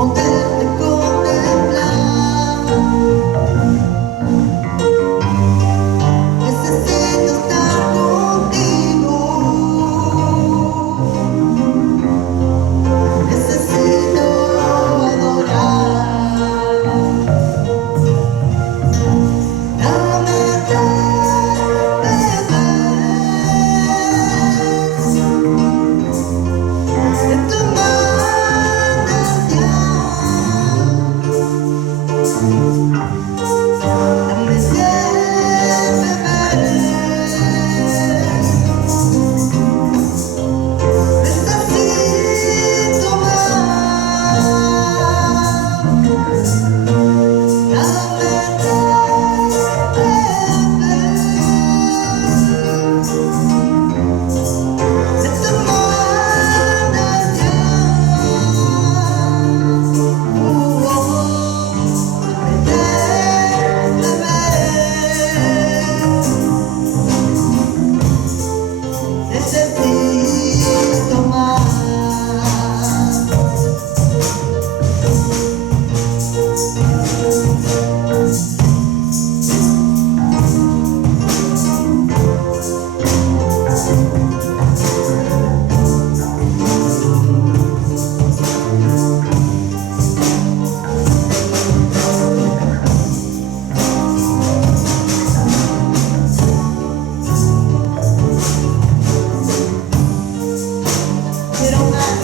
poderte contemplar. Necesito estar contigo. Necesito adorar. Dame de tu manantial. Dame de necesito más. Dame de tu necesito más. Quiero más.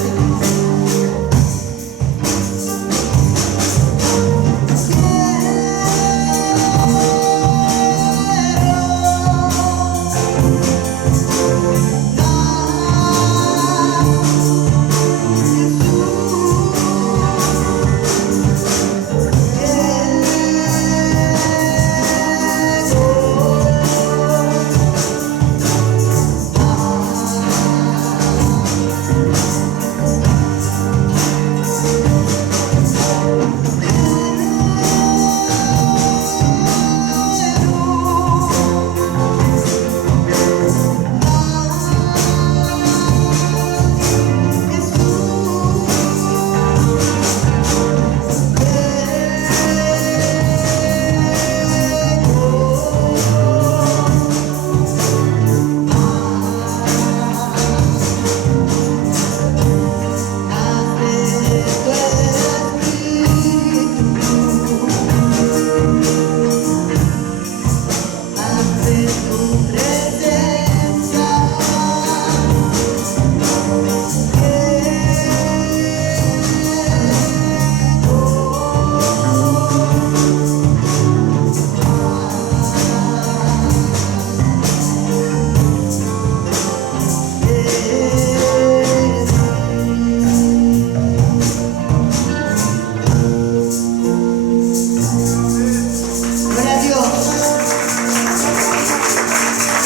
Gloria a Dios.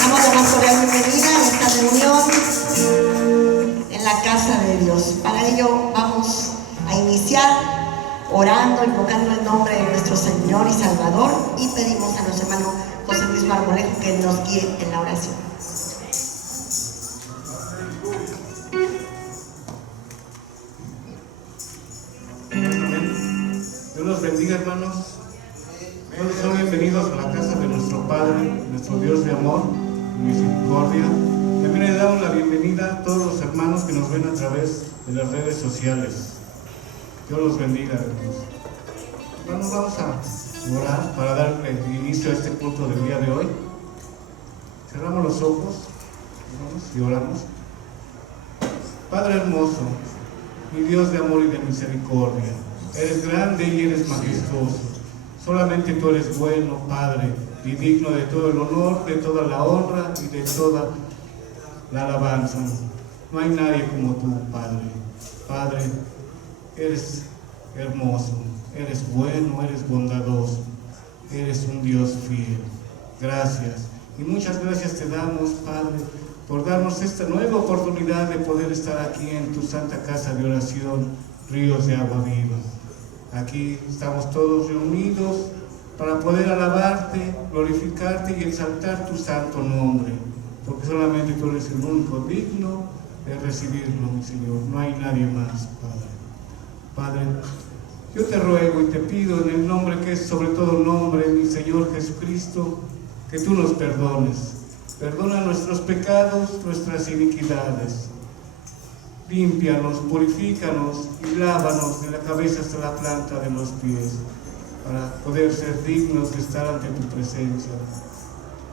Damos la más cordial bienvenida a esta reunión en la casa de Dios. Para ello vamos a iniciar orando, invocando el nombre de nuestro Señor y Salvador, y pedimos a nuestro hermano José Luis Marmolejo que nos guíe en la oración. Dios los bendiga, hermanos. Todos son bienvenidos a la casa de nuestro Padre, nuestro Dios de amor y misericordia. También le damos la bienvenida a todos los hermanos que nos ven a través de las redes sociales. Dios los bendiga, hermanos. Hermanos, vamos a orar para darle inicio a este culto del día de hoy. Cerramos los ojos, hermanos, y oramos. Padre hermoso, mi Dios de amor y de misericordia, eres grande y eres majestuoso. Solamente tú eres bueno, Padre, y digno de todo el honor, de toda la honra y de toda la alabanza. No hay nadie como tú, Padre. Padre, eres hermoso, eres bueno, eres bondadoso, eres un Dios fiel. Gracias. Y muchas gracias te damos, Padre, por darnos esta nueva oportunidad de poder estar aquí en tu santa casa de oración, Ríos de Agua Viva. Aquí estamos todos reunidos para poder alabarte, glorificarte y exaltar tu santo nombre, porque solamente tú eres el único digno de recibirlo, mi Señor. No hay nadie más, Padre. Padre, Yo te ruego y te pido en el nombre que es sobre todo nombre, mi Señor Jesucristo, que tú nos perdones. Perdona nuestros pecados, nuestras iniquidades. Límpianos, purifícanos y lávanos de la cabeza hasta la planta de los pies, para poder ser dignos de estar ante tu presencia.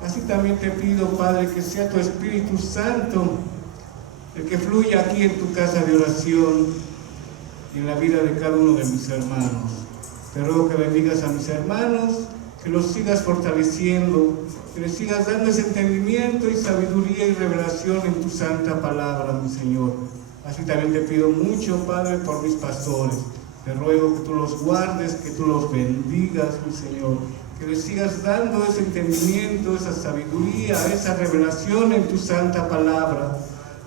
Así también te pido, Padre, que sea tu Espíritu Santo el que fluya aquí en tu casa de oración y en la vida de cada uno de mis hermanos. Te ruego que bendigas a mis hermanos, que los sigas fortaleciendo, que les sigas dando ese entendimiento y sabiduría y revelación en tu santa palabra, mi Señor. Así también te pido mucho, Padre, por mis pastores. Te ruego que tú los guardes, que tú los bendigas, mi Señor. Que les sigas dando ese entendimiento, esa sabiduría, esa revelación en tu santa palabra,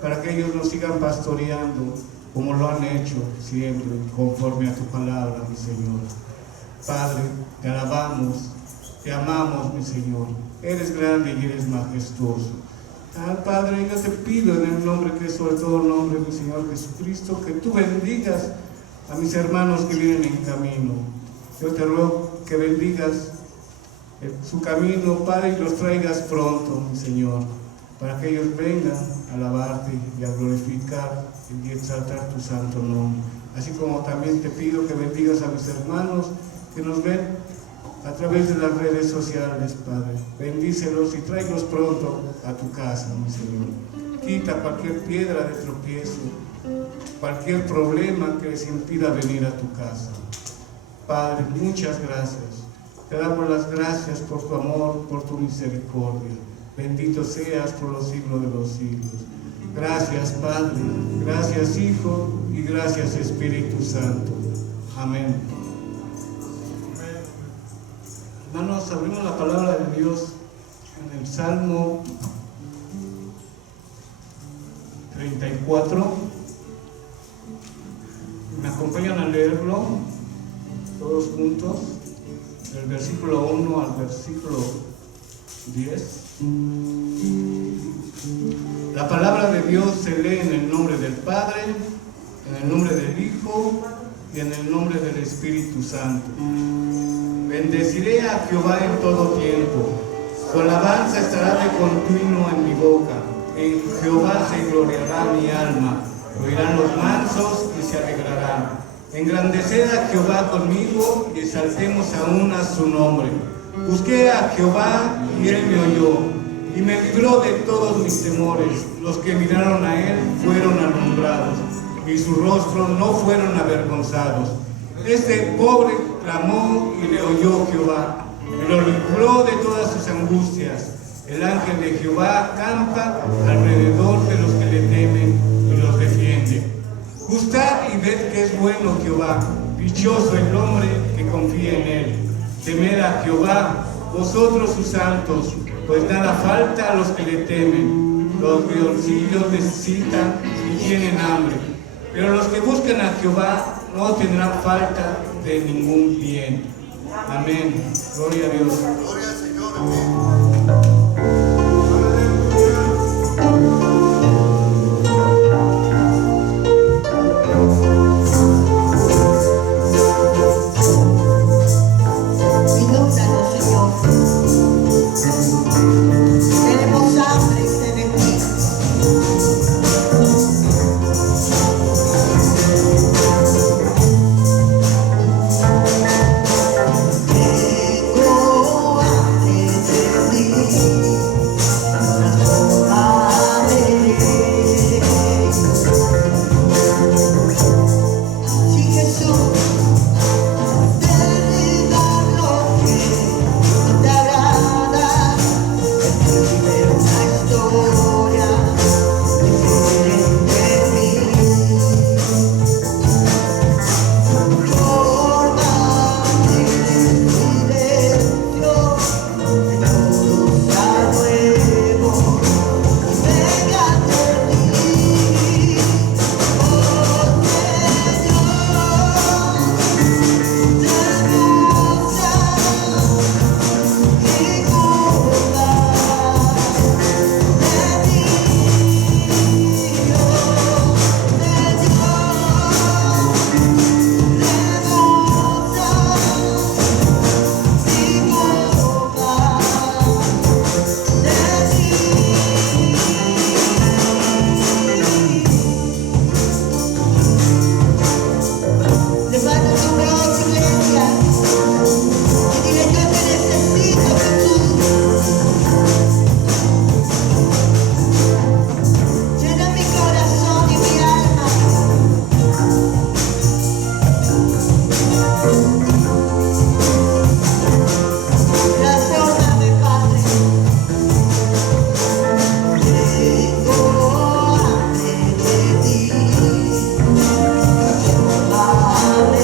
para que ellos nos sigan pastoreando como lo han hecho siempre, conforme a tu palabra, mi Señor. Padre, te alabamos, te amamos, mi Señor. Eres grande y eres majestuoso. Padre, yo te pido en el nombre que es sobre todo el nombre de mi Señor Jesucristo, que tú bendigas a mis hermanos que vienen en camino. Yo te ruego que bendigas su camino, Padre, y los traigas pronto, mi Señor, para que ellos vengan a alabarte y a glorificar y exaltar tu santo nombre. Así como también te pido que bendigas a mis hermanos que nos ven a través de las redes sociales, Padre. Bendícelos y tráelos pronto a tu casa, mi Señor. Quita cualquier piedra de tropiezo, cualquier problema que les impida venir a tu casa. Padre, muchas gracias. Te damos las gracias por tu amor, por tu misericordia. Bendito seas por los siglos de los siglos. Gracias, Padre. Gracias, Hijo. Y gracias, Espíritu Santo. Amén. Hermanos, abrimos la palabra de Dios en el Salmo 34. ¿Me acompañan a leerlo todos juntos? Del versículo 1 al versículo 10. La palabra de Dios se lee en el nombre del Padre, en el nombre del Hijo y en el nombre del Espíritu Santo. Bendeciré a Jehová en todo tiempo, su alabanza estará de continuo en mi boca. En Jehová se gloriará mi alma, oirán los mansos y se alegrarán. Engrandeced a Jehová conmigo y exaltemos aún a su nombre. Busqué a Jehová y él me oyó y me libró de todos mis temores. Los que miraron a él fueron alumbrados y su rostro no fueron avergonzados. Este pobre clamó y le oyó Jehová y lo libró de todas sus angustias. El ángel de Jehová acampa alrededor de los que le temen y los defiende. Gustad y ved que es bueno Jehová, dichoso el hombre que confía en él. Temed a Jehová, vosotros sus santos, pues nada falta a los que le temen. Los leoncillos necesitan y tienen hambre, pero los que buscan a Jehová no tendrán falta de ningún bien. Amén. Gloria a Dios. Gloria al Señor. Amén. Tengo hambre de ti. Levanta tu voz, iglesia, y dile: yo te necesito, Jesús. Llena mi corazón y mi alma. Transfórmame, Padre. Tengo hambre de ti. Padre.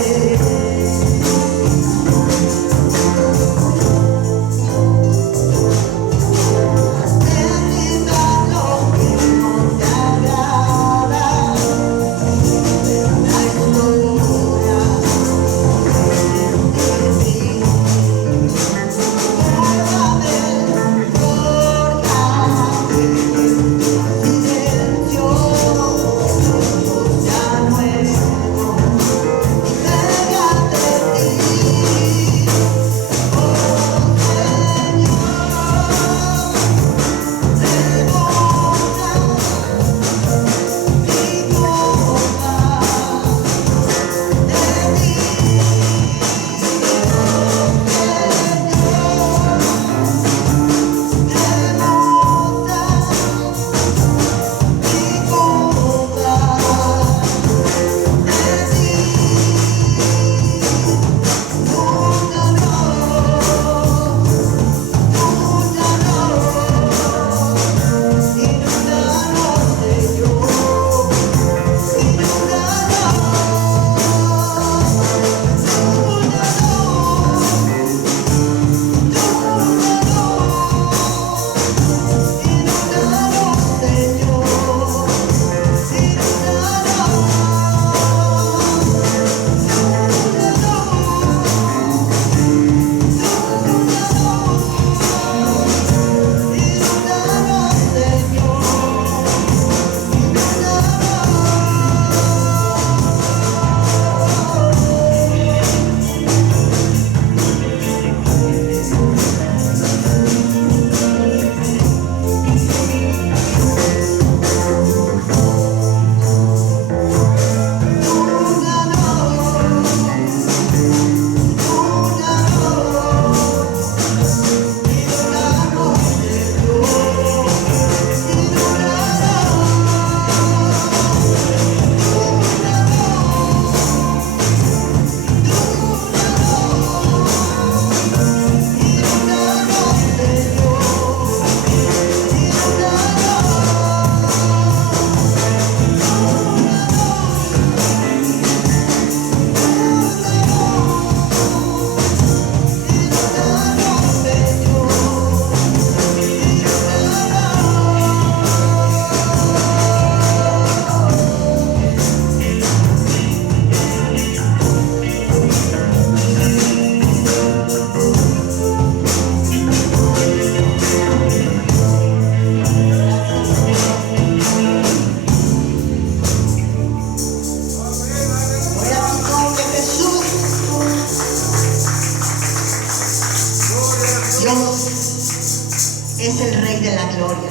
Es el Rey de la gloria.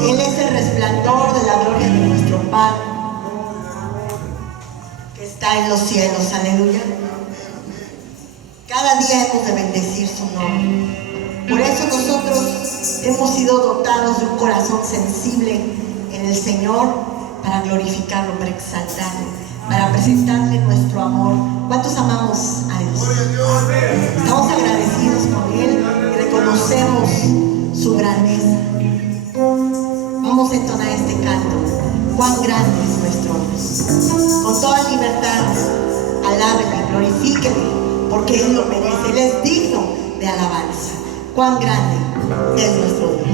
Él es el resplandor de la gloria de nuestro Padre que está en los cielos. Aleluya. Cada día hemos de bendecir su nombre. Por eso nosotros hemos sido dotados de un corazón sensible en el Señor para glorificarlo, para exaltarlo, para presentarle nuestro amor. ¿Cuántos amamos a Dios? Estamos agradecidos con Él y reconocemos su grandeza. Vamos a entonar este canto. Cuán grande es nuestro Dios. Con toda libertad, alábele, glorifíquele, porque Él lo merece. Él es digno de alabanza. Cuán grande es nuestro Dios.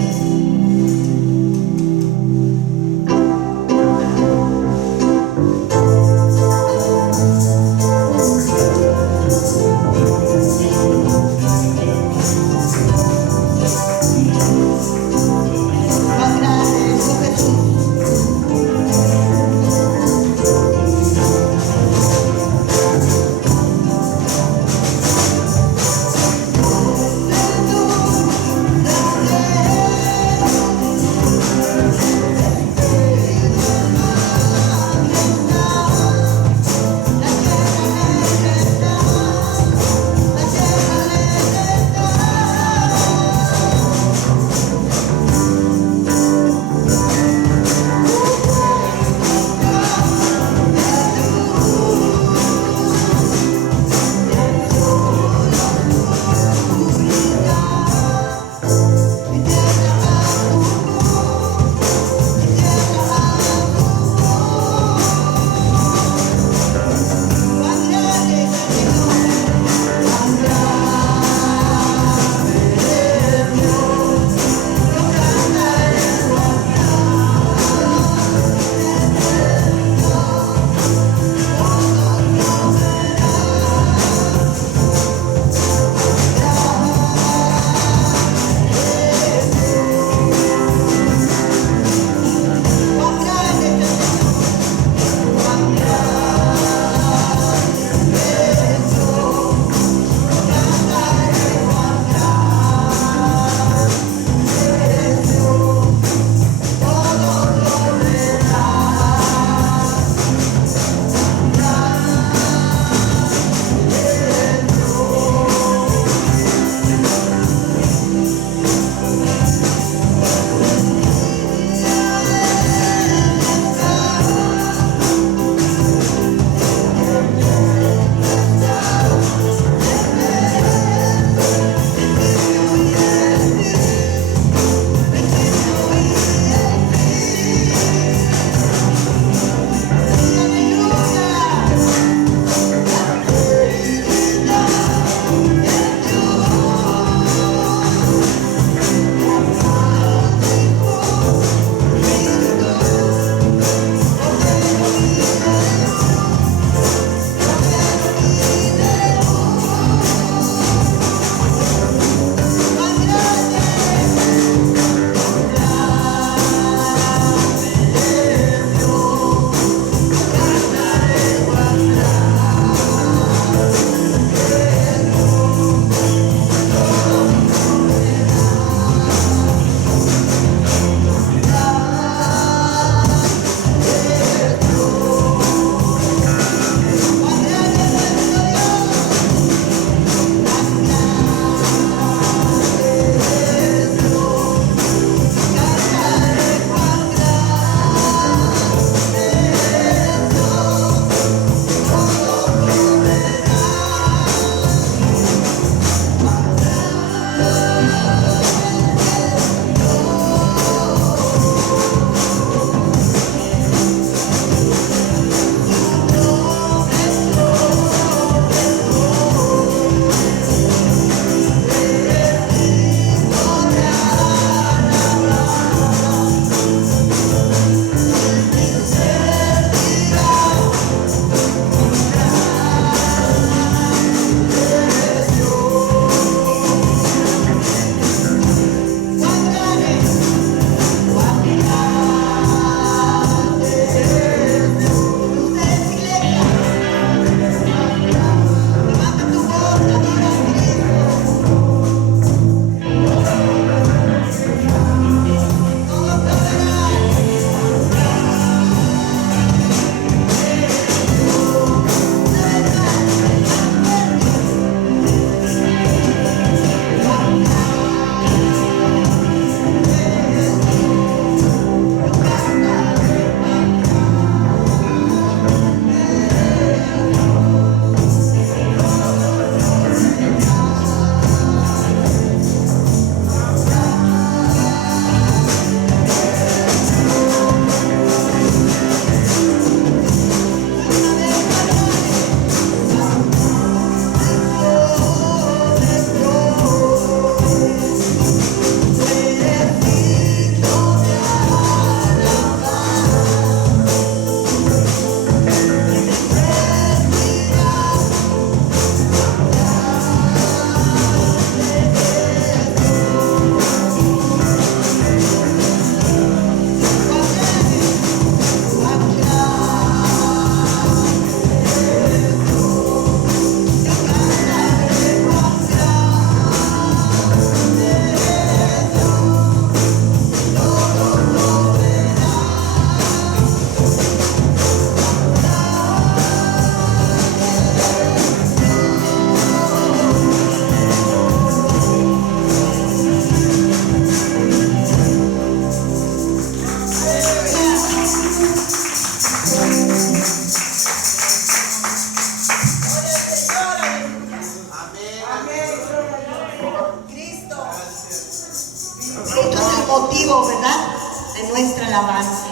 motivo, ¿verdad?, de nuestra alabanza.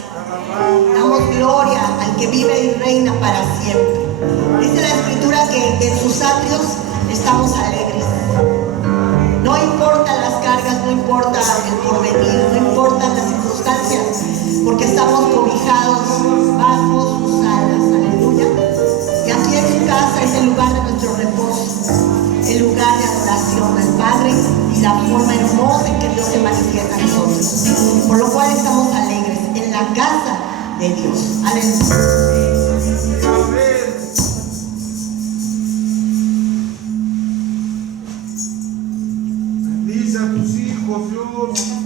Damos gloria al que vive y reina para siempre. Dice la Escritura que en sus atrios estamos alegres. No importa las cargas, no importa el porvenir, no importan las circunstancias, porque estamos cobijados bajo sus alas. Aleluya. Y aquí en su casa es el lugar de nuestro reposo, el lugar de adoración al Padre y la forma hermosa en que Dios se manifiesta a nosotros. Por lo cual estamos alegres en la casa de Dios. Aleluya. Bendice a tus hijos, Dios.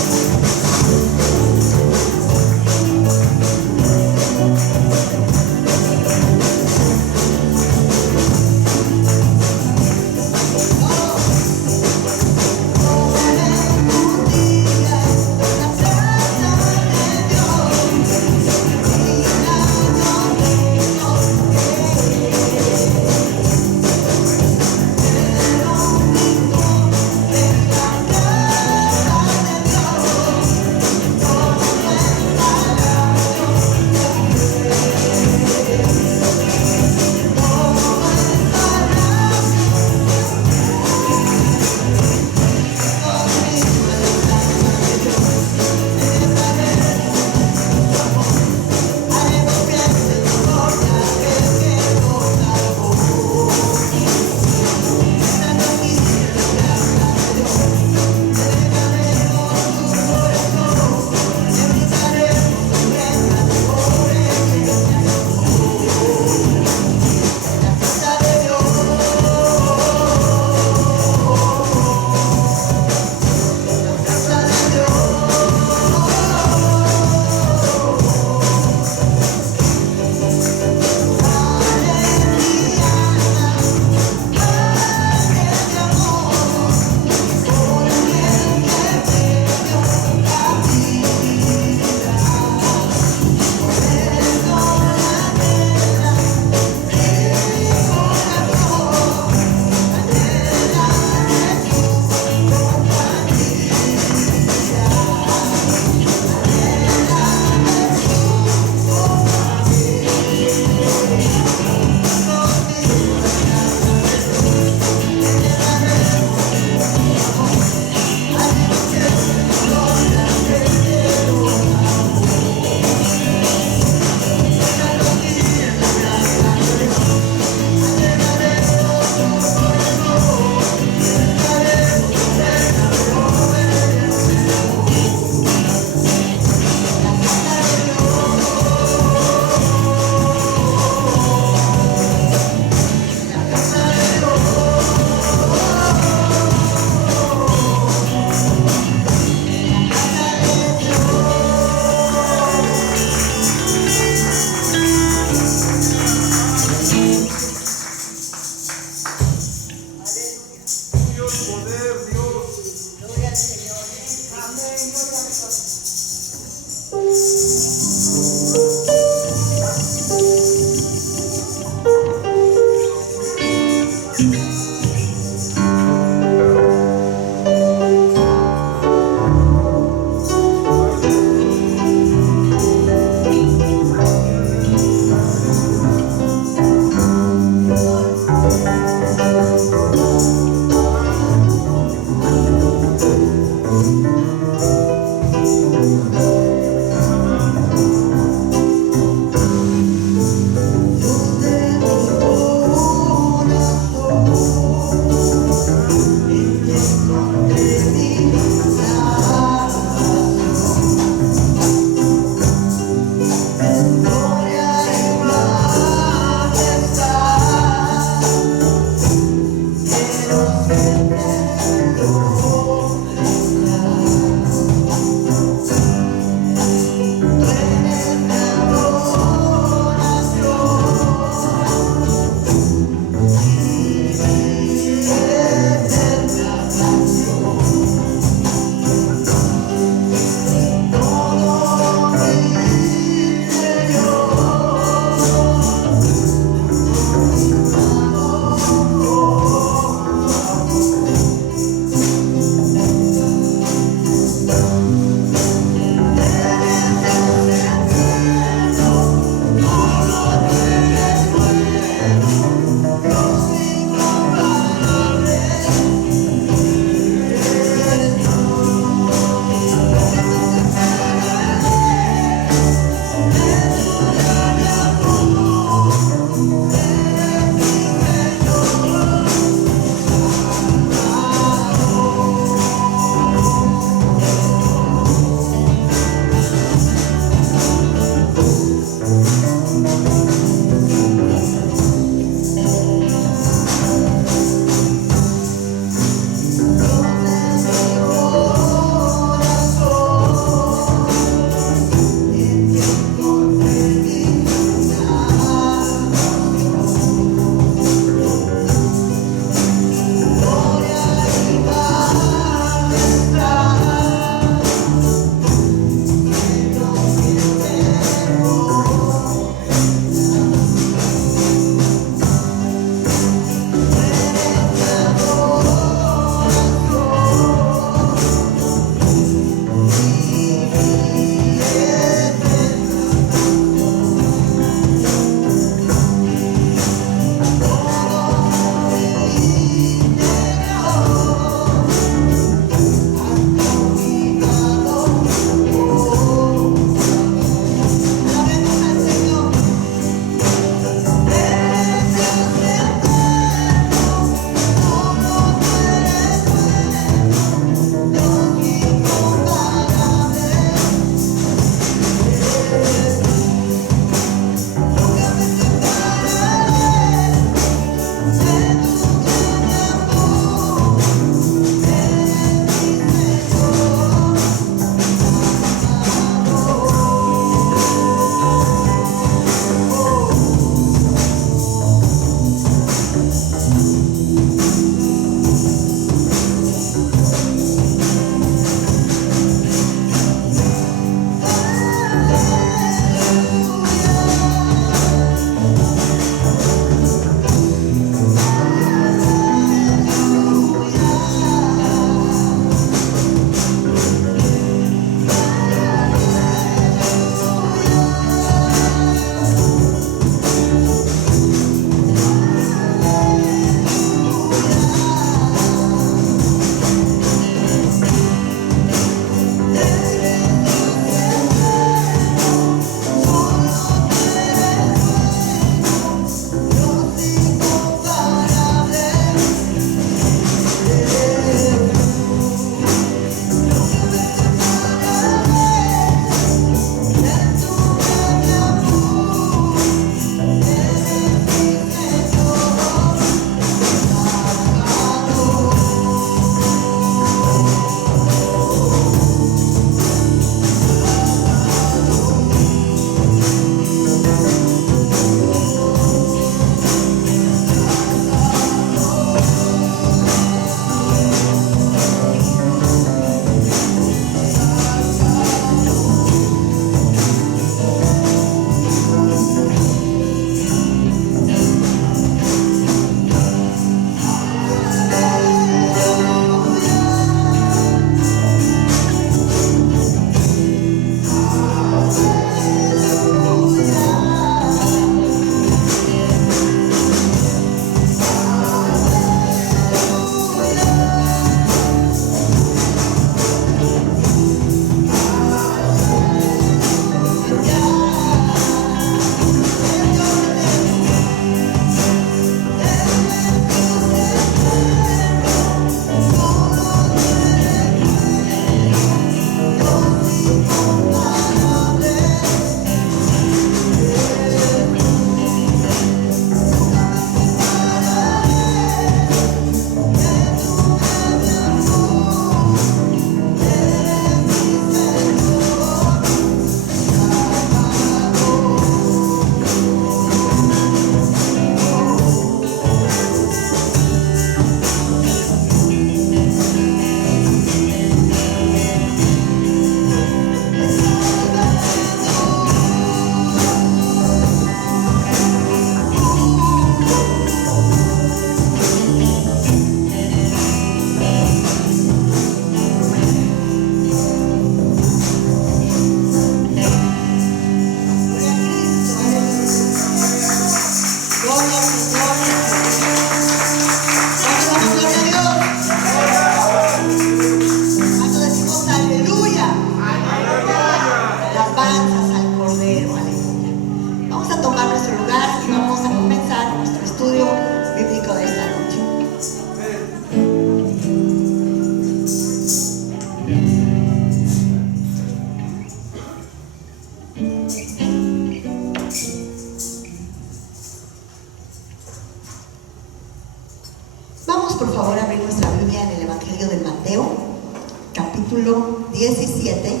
capítulo 17,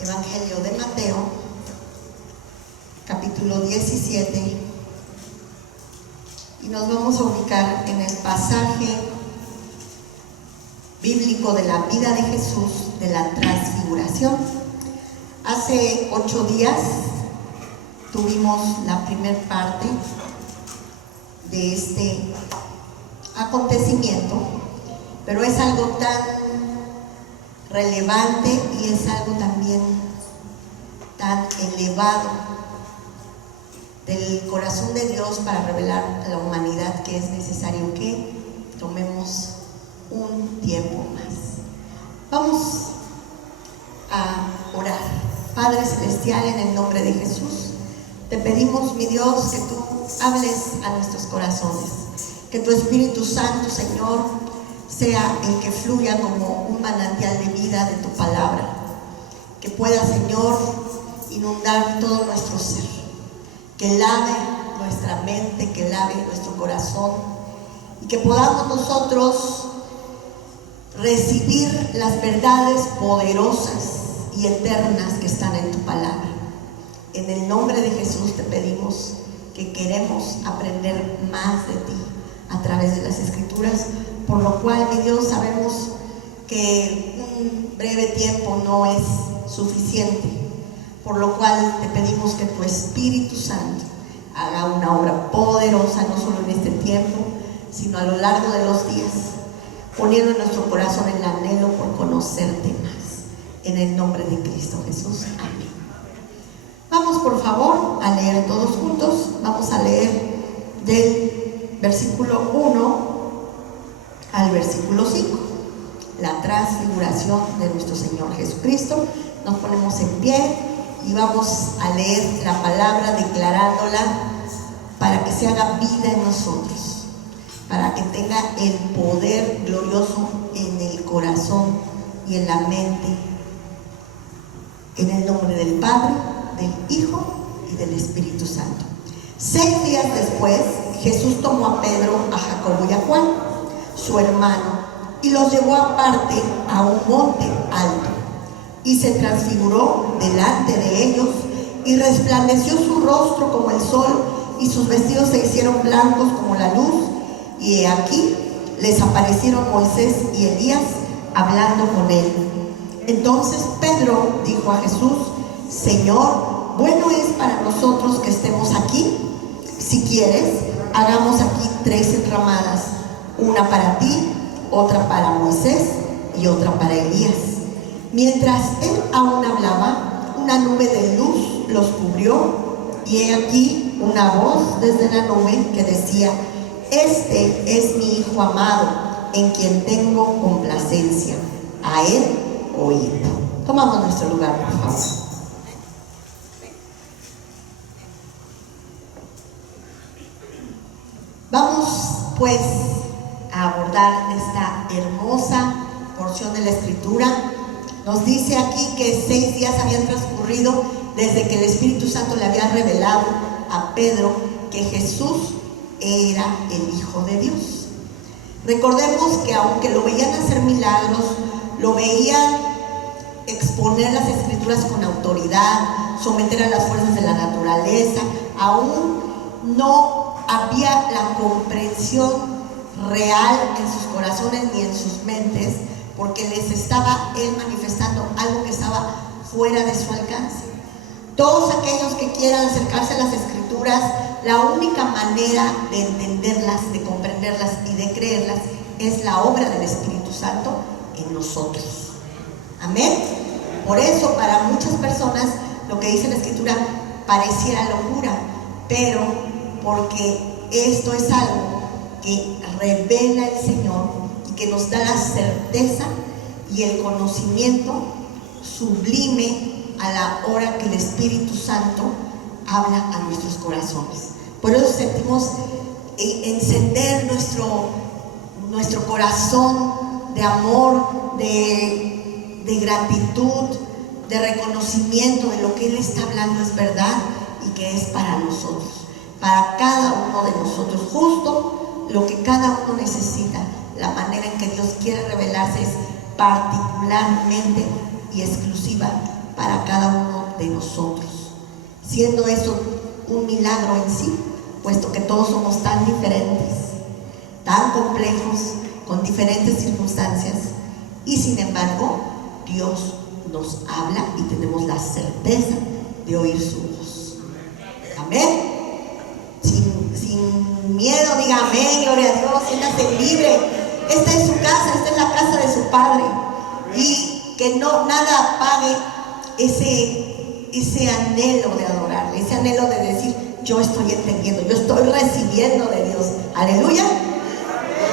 Evangelio de Mateo, capítulo 17, y nos vamos a ubicar en el pasaje bíblico de la vida de Jesús, de la transfiguración. Hace 8 días tuvimos la primera parte de este acontecimiento, pero es algo tan relevante y es algo también tan elevado del corazón de Dios para revelar a la humanidad que es necesario que tomemos un tiempo más. Vamos a orar. Padre Celestial, en el nombre de Jesús, te pedimos, mi Dios, que tú hables a nuestros corazones, que tu Espíritu Santo, Señor, sea el que fluya como un manantial de vida de tu palabra, que pueda, Señor, inundar todo nuestro ser, que lave nuestra mente, que lave nuestro corazón, y que podamos nosotros recibir las verdades poderosas y eternas que están en tu palabra. En el nombre de Jesús te pedimos que queremos aprender más de ti a través de las Escrituras, por lo cual, mi Dios, sabemos que un breve tiempo no es suficiente, por lo cual te pedimos que tu Espíritu Santo haga una obra poderosa, no solo en este tiempo, sino a lo largo de los días, poniendo en nuestro corazón el anhelo por conocerte más. En el nombre de Cristo Jesús. Amén. Vamos, por favor, a leer todos juntos. Vamos a leer del versículo 1 al versículo 5. La transfiguración de nuestro Señor Jesucristo. Nos ponemos en pie y vamos a leer la palabra declarándola para que se haga vida en nosotros, para que tenga el poder glorioso en el corazón y en la mente. En el nombre del Padre, del Hijo y del Espíritu Santo. 6 días después, Jesús tomó a Pedro, a Jacobo y a Juan, su hermano, y los llevó aparte a un monte alto, y se transfiguró delante de ellos, y resplandeció su rostro como el sol, y sus vestidos se hicieron blancos como la luz, y he aquí, les aparecieron Moisés y Elías hablando con él. Entonces Pedro dijo a Jesús: Señor, bueno es para nosotros que estemos aquí. Si quieres, hagamos aquí 3 enramadas, una para ti, otra para Moisés y otra para Elías. Mientras él aún hablaba, una nube de luz los cubrió, y he aquí una voz desde la nube que decía: Este es mi Hijo amado, en quien tengo complacencia. A él oíd. Tomamos nuestro lugar, por favor. Vamos pues a abordar esta hermosa porción de la Escritura. Nos dice aquí que 6 días habían transcurrido desde que el Espíritu Santo le había revelado a Pedro que Jesús era el Hijo de Dios. Recordemos que aunque lo veían hacer milagros, lo veían exponer las Escrituras con autoridad, someter a las fuerzas de la naturaleza, aún no había la comprensión real en sus corazones ni en sus mentes, porque les estaba él manifestando algo que estaba fuera de su alcance. Todos aquellos que quieran acercarse a las Escrituras, la única manera de entenderlas, de comprenderlas y de creerlas es la obra del Espíritu Santo en nosotros. Amén. Por eso, para muchas personas, lo que dice la Escritura pareciera locura, pero porque esto es algo que revela el Señor y que nos da la certeza y el conocimiento sublime a la hora que el Espíritu Santo habla a nuestros corazones. Por eso sentimos encender nuestro corazón de amor, de gratitud, de reconocimiento de lo que Él está hablando es verdad y que es para nosotros, para cada uno de nosotros, justo lo que cada uno necesita. La manera en que Dios quiere revelarse es particularmente y exclusiva para cada uno de nosotros, siendo eso un milagro en sí, puesto que todos somos tan diferentes, tan complejos, con diferentes circunstancias, y sin embargo Dios nos habla y tenemos la certeza de oír su voz. Amén. Sin miedo, diga amén, gloria a Dios, siéntase libre. Esta es su casa, esta es la casa de su Padre, y que no nada apague ese anhelo de adorarle, ese anhelo de decir: yo estoy entendiendo, yo estoy recibiendo de Dios. Aleluya.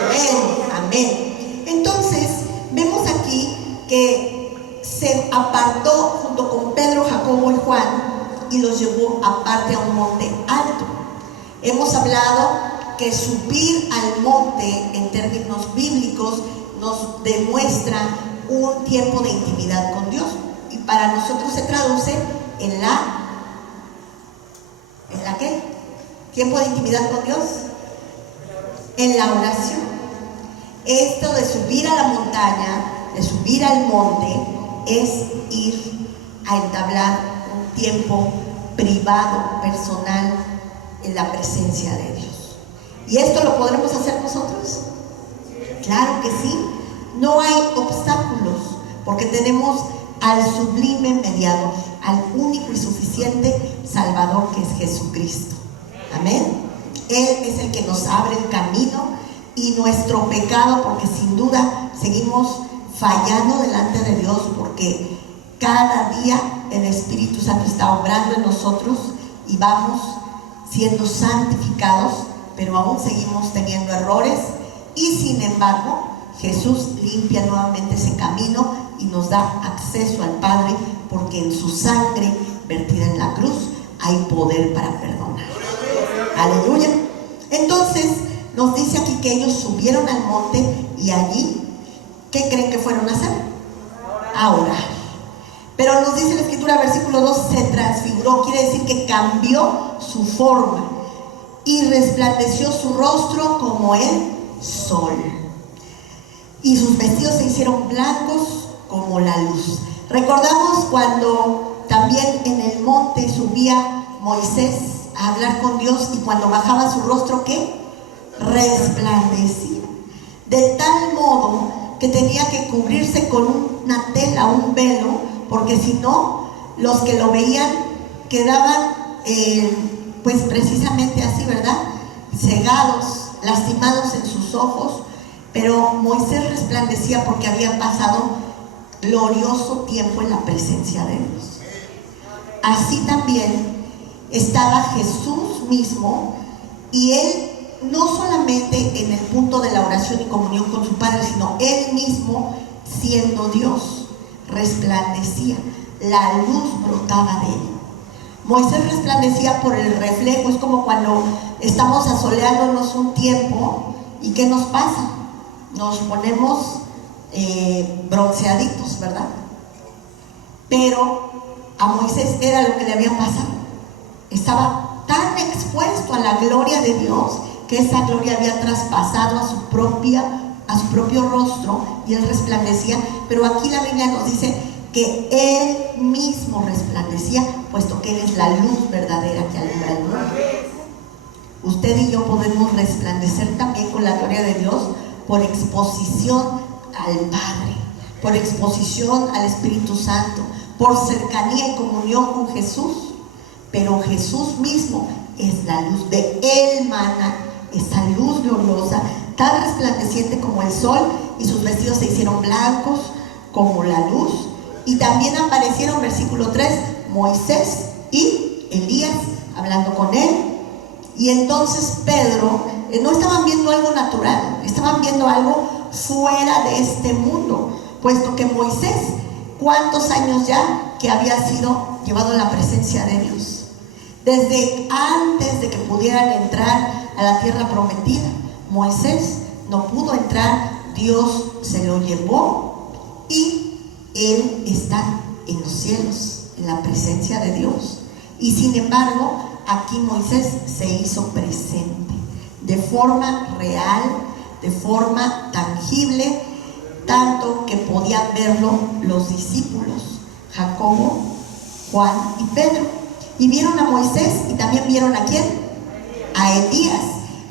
Amén, amén. Entonces vemos aquí que se apartó junto con Pedro, Jacobo y Juan y los llevó aparte a un monte alto. Hemos hablado que subir al monte en términos bíblicos nos demuestra un tiempo de intimidad con Dios, y para nosotros se traduce en la ¿qué? Tiempo de intimidad con Dios, en la oración. Esto de subir a la montaña, de subir al monte, es ir a entablar un tiempo privado, personal, en la presencia de Dios. ¿Y esto lo podremos hacer nosotros? Claro que sí. No hay obstáculos, porque tenemos al sublime mediador, al único y suficiente Salvador, que es Jesucristo. Amén. Él es el que nos abre el camino, y nuestro pecado, porque sin duda seguimos fallando delante de Dios, porque cada día el Espíritu Santo está obrando en nosotros y vamos siendo santificados, pero aún seguimos teniendo errores, y sin embargo Jesús limpia nuevamente ese camino y nos da acceso al Padre, porque en su sangre vertida en la cruz hay poder para perdonar. Aleluya. Entonces nos dice aquí que ellos subieron al monte, y allí, ¿qué creen que fueron a hacer? A orar. Pero nos dice la Escritura, versículo 2, se transfiguró, quiere decir que cambió su forma, y resplandeció su rostro como el sol, y sus vestidos se hicieron blancos como la luz. Recordamos cuando también en el monte subía Moisés a hablar con Dios, y cuando bajaba su rostro, ¿qué? Resplandecía, de tal modo que tenía que cubrirse con una tela, un velo, porque si no, los que lo veían quedaban pues precisamente así, ¿verdad? Cegados, lastimados en sus ojos. Pero Moisés resplandecía porque había pasado glorioso tiempo en la presencia de Dios. Así también estaba Jesús mismo, y él no solamente en el punto de la oración y comunión con su Padre, sino él mismo, siendo Dios, resplandecía. La luz brotaba de él. Moisés resplandecía por el reflejo. Es como cuando estamos asoleándonos un tiempo, ¿y qué nos pasa? Nos ponemos bronceaditos, ¿verdad? Pero a Moisés era lo que le había pasado. Estaba tan expuesto a la gloria de Dios, que esa gloria había traspasado a su propio rostro, y él resplandecía. Pero aquí la Biblia nos dice que él mismo resplandecía, puesto que él es la luz verdadera que alumbra el mundo. Usted y yo podemos resplandecer también con la gloria de Dios por exposición al Padre, por exposición al Espíritu Santo, por cercanía y comunión con Jesús. Pero Jesús mismo es la luz, de él mana esa luz gloriosa, tan resplandeciente como el sol, y sus vestidos se hicieron blancos como la luz. Y también aparecieron, versículo 3, Moisés y Elías hablando con él. Y entonces Pedro, no estaban viendo algo natural, estaban viendo algo fuera de este mundo, puesto que Moisés, ¿cuántos años ya que había sido llevado a la presencia de Dios? Desde antes de que pudieran entrar a la tierra prometida, Moisés no pudo entrar, Dios se lo llevó, y él está en los cielos, en la presencia de Dios. Y sin embargo, aquí Moisés se hizo presente de forma real, de forma tangible, tanto que podían verlo los discípulos, Jacobo, Juan y Pedro. Y vieron a Moisés y también vieron ¿a quién? A Elías.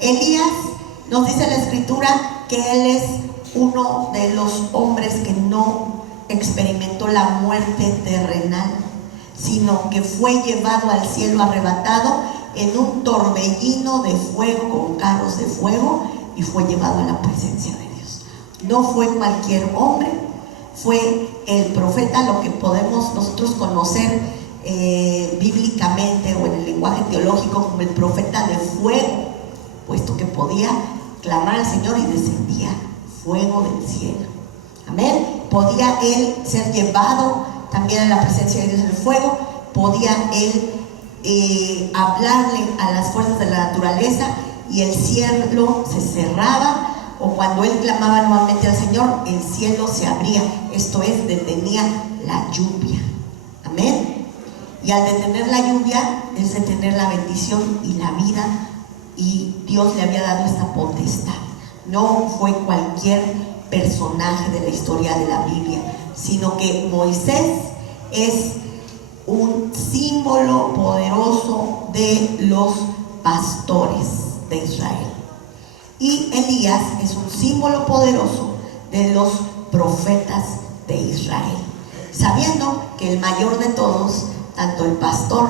Elías, nos dice la escritura que él es uno de los hombres que no experimentó la muerte terrenal, sino que fue llevado al cielo arrebatado en un torbellino de fuego con carros de fuego y fue llevado a la presencia de Dios. No fue cualquier hombre, fue el profeta, lo que podemos nosotros conocer bíblicamente o en el lenguaje teológico como el profeta de fuego, puesto que podía clamar al Señor y descendía fuego del cielo. Amén. Podía él ser llevado también a la presencia de Dios en el fuego, podía él hablarle a las fuerzas de la naturaleza y el cielo se cerraba, o cuando él clamaba nuevamente al Señor, el cielo se abría, esto es, detenía la lluvia. Amén. Y al detener la lluvia es detener la bendición y la vida, y Dios le había dado esta potestad. No fue cualquier personaje de la historia de la Biblia, sino que Moisés es un símbolo poderoso de los pastores de Israel, y Elías es un símbolo poderoso de los profetas de Israel, sabiendo que el mayor de todos, tanto el pastor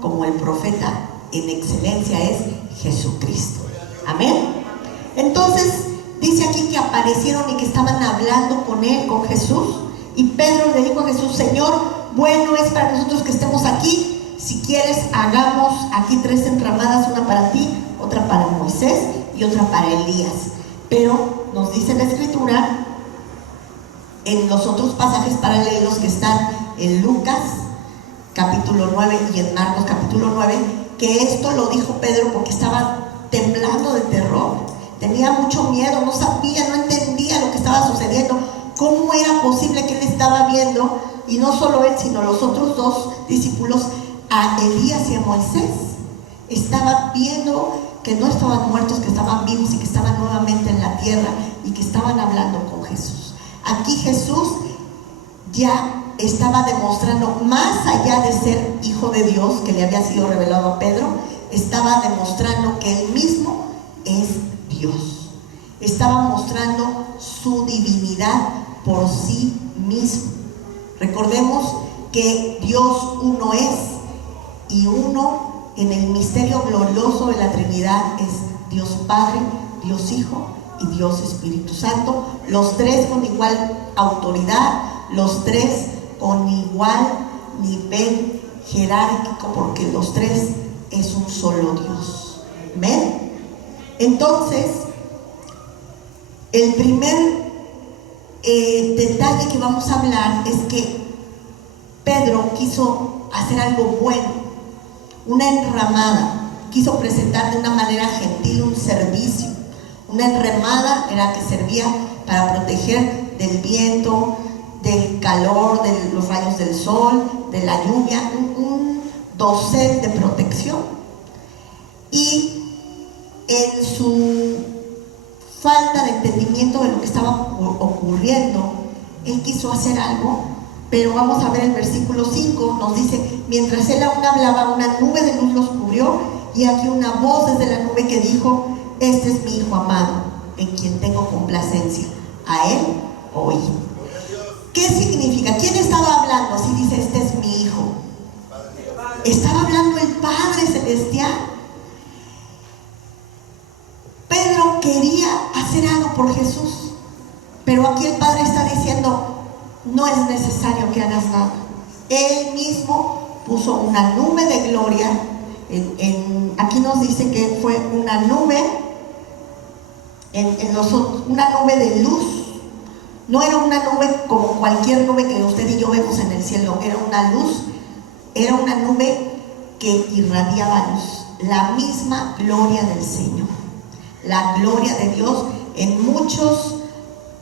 como el profeta en excelencia, es Jesucristo. Amén. Entonces dice aquí que aparecieron y que estaban hablando con él, con Jesús, y Pedro le dijo a Jesús: Señor, bueno es para nosotros que estemos aquí. Si quieres, hagamos aquí 3 enramadas, una para ti, otra para Moisés y otra para Elías. Pero nos dice la escritura en los otros pasajes paralelos que están en Lucas capítulo 9 y en Marcos capítulo 9, que esto lo dijo Pedro porque estaba temblando de terror, tenía mucho miedo, no sabía, no entendía lo que estaba sucediendo. ¿Cómo era posible que él estaba viendo, y no solo él, sino los otros 2 discípulos, a Elías y a Moisés? Estaban viendo que no estaban muertos, que estaban vivos y que estaban nuevamente en la tierra y que estaban hablando con Jesús. Aquí Jesús ya estaba demostrando, más allá de ser hijo de Dios, que le había sido revelado a Pedro, estaba demostrando que él mismo es Dios. Estaba mostrando su divinidad por sí mismo. Recordemos que Dios uno es, y uno en el misterio glorioso de la Trinidad es Dios Padre, Dios Hijo y Dios Espíritu Santo, los 3 con igual autoridad, los 3 con igual nivel jerárquico, porque los 3 es un solo Dios. ¿Ven? Entonces, el primer detalle que vamos a hablar es que Pedro quiso hacer algo bueno, una enramada, quiso presentar de una manera gentil un servicio. Una enramada era que servía para proteger del viento, del calor, de los rayos del sol, de la lluvia, un dosel de protección. Y en su falta de entendimiento de lo que estaba ocurriendo, él quiso hacer algo, pero vamos a ver el versículo 5, nos dice: mientras él aún hablaba, una nube de luz los cubrió, y aquí una voz desde la nube que dijo: este es mi Hijo amado, en quien tengo complacencia, a él oíd. ¿Qué significa? ¿Quién estaba hablando? Si dice este es mi Hijo, estaba hablando el Padre Celestial. Pedro quería hacer algo por Jesús, pero aquí el Padre está diciendo: no es necesario que hagas nada. Él mismo puso una nube de gloria. Aquí nos dice que fue una nube, una nube de luz. No era una nube como cualquier nube que usted y yo vemos en el cielo, era una luz, era una nube que irradiaba luz, la misma gloria del Señor, la gloria de Dios. En muchos,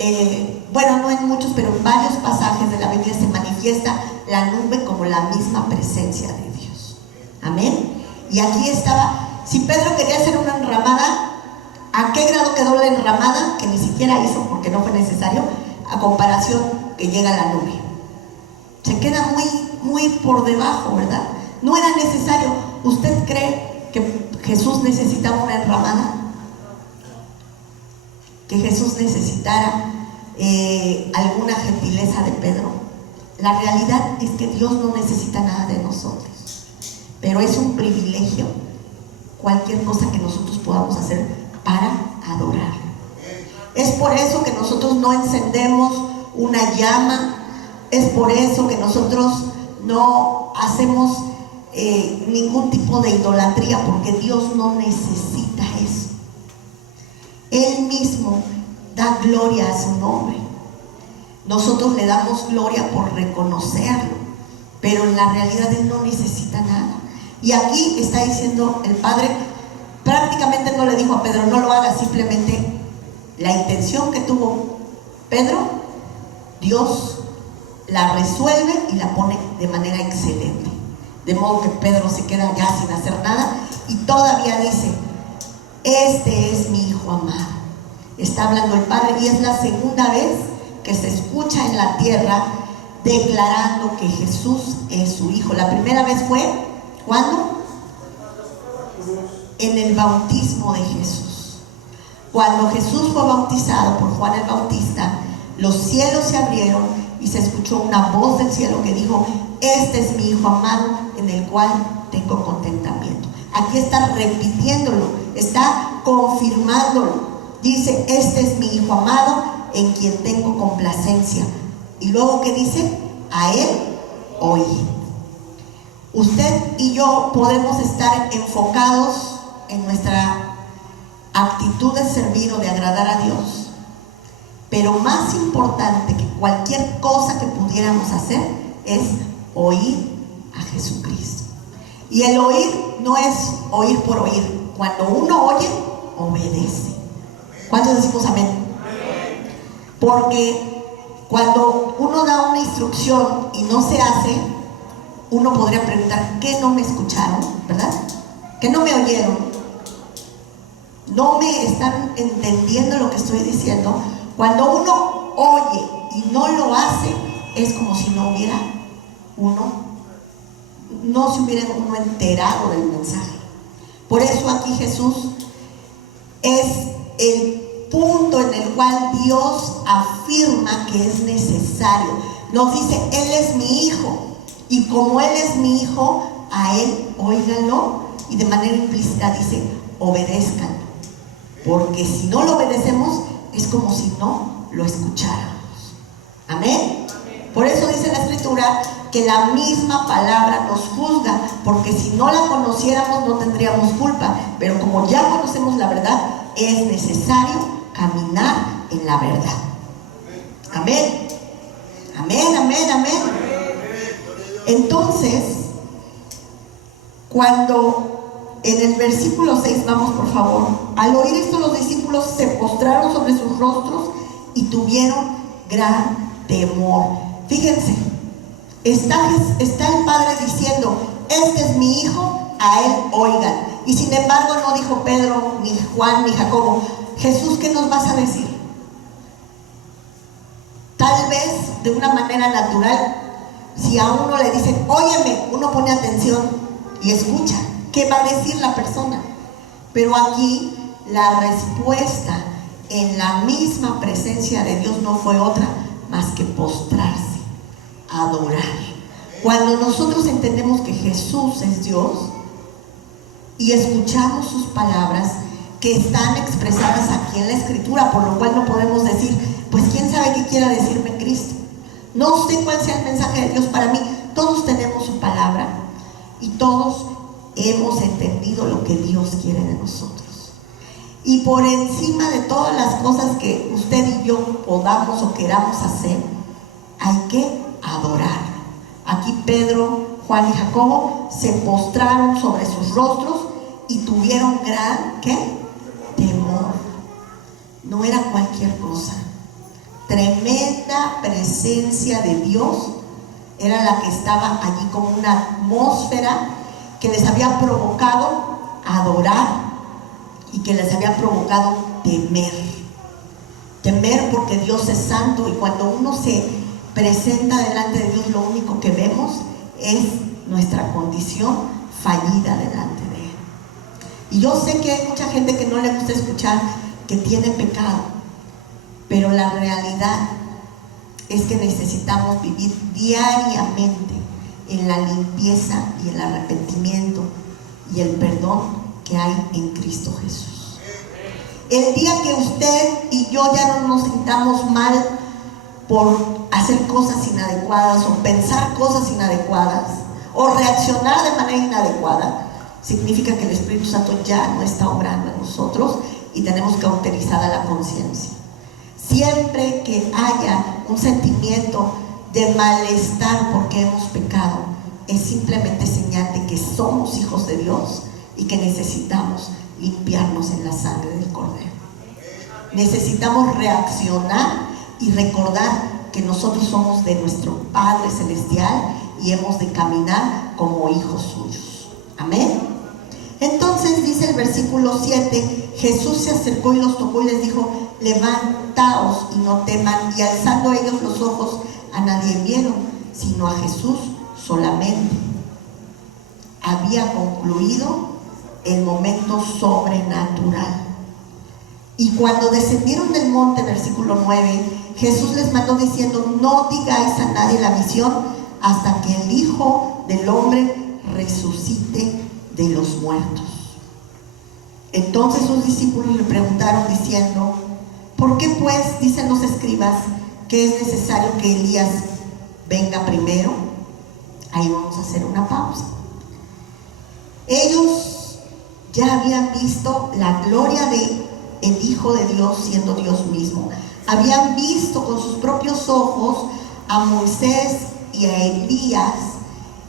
no en muchos, pero en varios pasajes de la Biblia se manifiesta la nube como la misma presencia de Dios. Amén. Y aquí estaba, si Pedro quería hacer una enramada, ¿A qué grado quedó la enramada? Que ni siquiera hizo porque no fue necesario, a comparación que llega a la nube. Se queda muy por debajo, ¿verdad? No era necesario. ¿Usted cree que Jesús necesitaba una enramada? Que Jesús necesitara alguna gentileza de Pedro. La realidad es que Dios no necesita nada de nosotros, pero es un privilegio cualquier cosa que nosotros podamos hacer para adorar. Es por eso que nosotros no encendemos una llama, es por eso que nosotros no hacemos ningún tipo de idolatría, porque Dios no necesita eso. Él mismo da gloria a su nombre. Nosotros le damos gloria por reconocerlo, pero en la realidad Él no necesita nada. Y aquí está diciendo el Padre, prácticamente no le dijo a Pedro, no lo hagas, simplemente la intención que tuvo Pedro, Dios la resuelve y la pone de manera excelente. De modo que Pedro se queda ya sin hacer nada y todavía dice, este es mi Hijo amado. Está hablando el Padre y es la segunda vez que se escucha en la tierra declarando que Jesús es su Hijo. La primera vez fue, ¿cuándo? En el bautismo de Jesús. Cuando Jesús fue bautizado por Juan el Bautista, los cielos se abrieron y se escuchó una voz del cielo que dijo, este es mi Hijo amado en el cual tengo contentamiento. Aquí está repitiéndolo, está confirmándolo. Dice, este es mi Hijo amado en quien tengo complacencia. Y luego, ¿qué dice? A Él oí. Usted y yo podemos estar enfocados en nuestra actitud de servir o de agradar a Dios, pero más importante que cualquier cosa que pudiéramos hacer es oír a Jesucristo. Y el oír no es oír por oír. Cuando uno oye, obedece. ¿Cuántos decimos amén? Porque cuando uno da una instrucción y no se hace, uno podría preguntar, ¿qué no me escucharon? ¿Verdad? ¿Qué no me oyeron? ¿No me están entendiendo lo que estoy diciendo? Cuando uno oye y no lo hace, es como si no se hubiera uno enterado del mensaje. Por eso aquí Jesús es el punto en el cual Dios afirma que es necesario. Nos dice, Él es mi Hijo, y como Él es mi Hijo, a Él óiganlo, y de manera implícita dice, obedezcan, porque si no lo obedecemos, es como si no lo escucháramos. Amén. Por eso dice la Escritura que la misma palabra nos juzga, porque si no la conociéramos no tendríamos culpa, pero como ya conocemos la verdad, es necesario caminar en la verdad. Amén. Amén, amén, amén. Entonces, cuando en el versículo 6, vamos por favor, al oír esto los discípulos se postraron sobre sus rostros y tuvieron gran temor. Fíjense, está el Padre diciendo, este es mi Hijo, a Él oigan. Y sin embargo no dijo Pedro, ni Juan, ni Jacobo, Jesús, ¿qué nos vas a decir? Tal vez de una manera natural, si a uno le dicen, óyeme, uno pone atención y escucha qué va a decir la persona. Pero aquí la respuesta en la misma presencia de Dios no fue otra más que postrarse, adorar. Cuando nosotros entendemos que Jesús es Dios y escuchamos sus palabras que están expresadas aquí en la Escritura, por lo cual no podemos decir, pues quién sabe qué quiera decirme Cristo. No sé cuál sea el mensaje de Dios para mí. Todos tenemos su palabra y todos hemos entendido lo que Dios quiere de nosotros. Y por encima de todas las cosas que usted y yo podamos o queramos hacer, hay que adorar. Aquí Pedro, Juan y Jacobo se postraron sobre sus rostros y tuvieron gran, ¿qué? Temor. No era cualquier cosa. Tremenda presencia de Dios era la que estaba allí, como una atmósfera que les había provocado adorar y que les había provocado temer. Temer porque Dios es santo, y cuando uno se presenta delante de Dios, lo único que vemos es nuestra condición fallida delante de Él. Y yo sé que hay mucha gente que no le gusta escuchar que tiene pecado, pero la realidad es que necesitamos vivir diariamente en la limpieza y el arrepentimiento y el perdón que hay en Cristo Jesús. El día que usted y yo ya no nos sintamos mal por hacer cosas inadecuadas o pensar cosas inadecuadas o reaccionar de manera inadecuada, significa que el Espíritu Santo ya no está obrando en nosotros y tenemos cauterizada la conciencia. Siempre que haya un sentimiento de malestar porque hemos pecado, es simplemente señal de que somos hijos de Dios y que necesitamos limpiarnos en la sangre del Cordero. Necesitamos reaccionar y recordar que nosotros somos de nuestro Padre Celestial y hemos de caminar como hijos suyos. Amén. Entonces dice el versículo 7, Jesús se acercó y los tocó y les dijo: levantaos y no teman. Y alzando ellos los ojos, a nadie vieron, sino a Jesús solamente. Había concluido el momento sobrenatural. Y cuando descendieron del monte, versículo 9, Jesús les mandó diciendo: no digáis a nadie la visión hasta que el Hijo del Hombre resucite de los muertos. Entonces sus discípulos le preguntaron diciendo: ¿por qué pues dicen los escribas que es necesario que Elías venga primero? Ahí vamos a hacer una pausa. Ellos ya habían visto la gloria de el Hijo de Dios siendo Dios mismo. Habían visto con sus propios ojos a Moisés y a Elías,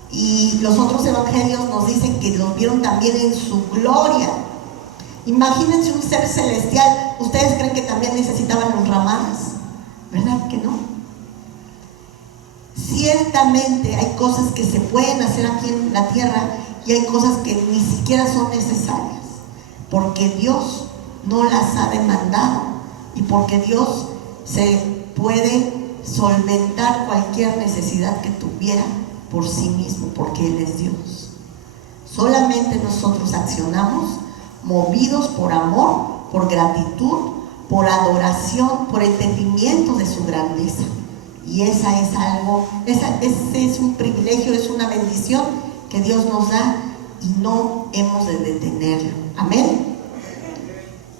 y los otros evangelios nos dicen que los vieron también en su gloria. Imagínense un ser celestial. ¿Ustedes creen que también necesitaban los ramadas? ¿Verdad que no? Ciertamente hay cosas que se pueden hacer aquí en la tierra y hay cosas que ni siquiera son necesarias, porque Dios no las ha demandado y porque Dios se puede solventar cualquier necesidad que tuviera por sí mismo, porque Él es Dios. Solamente nosotros accionamos movidos por amor, por gratitud, por adoración, por entendimiento de su grandeza. Y ese es un privilegio, es una bendición que Dios nos da y no hemos de detenerlo. Amén.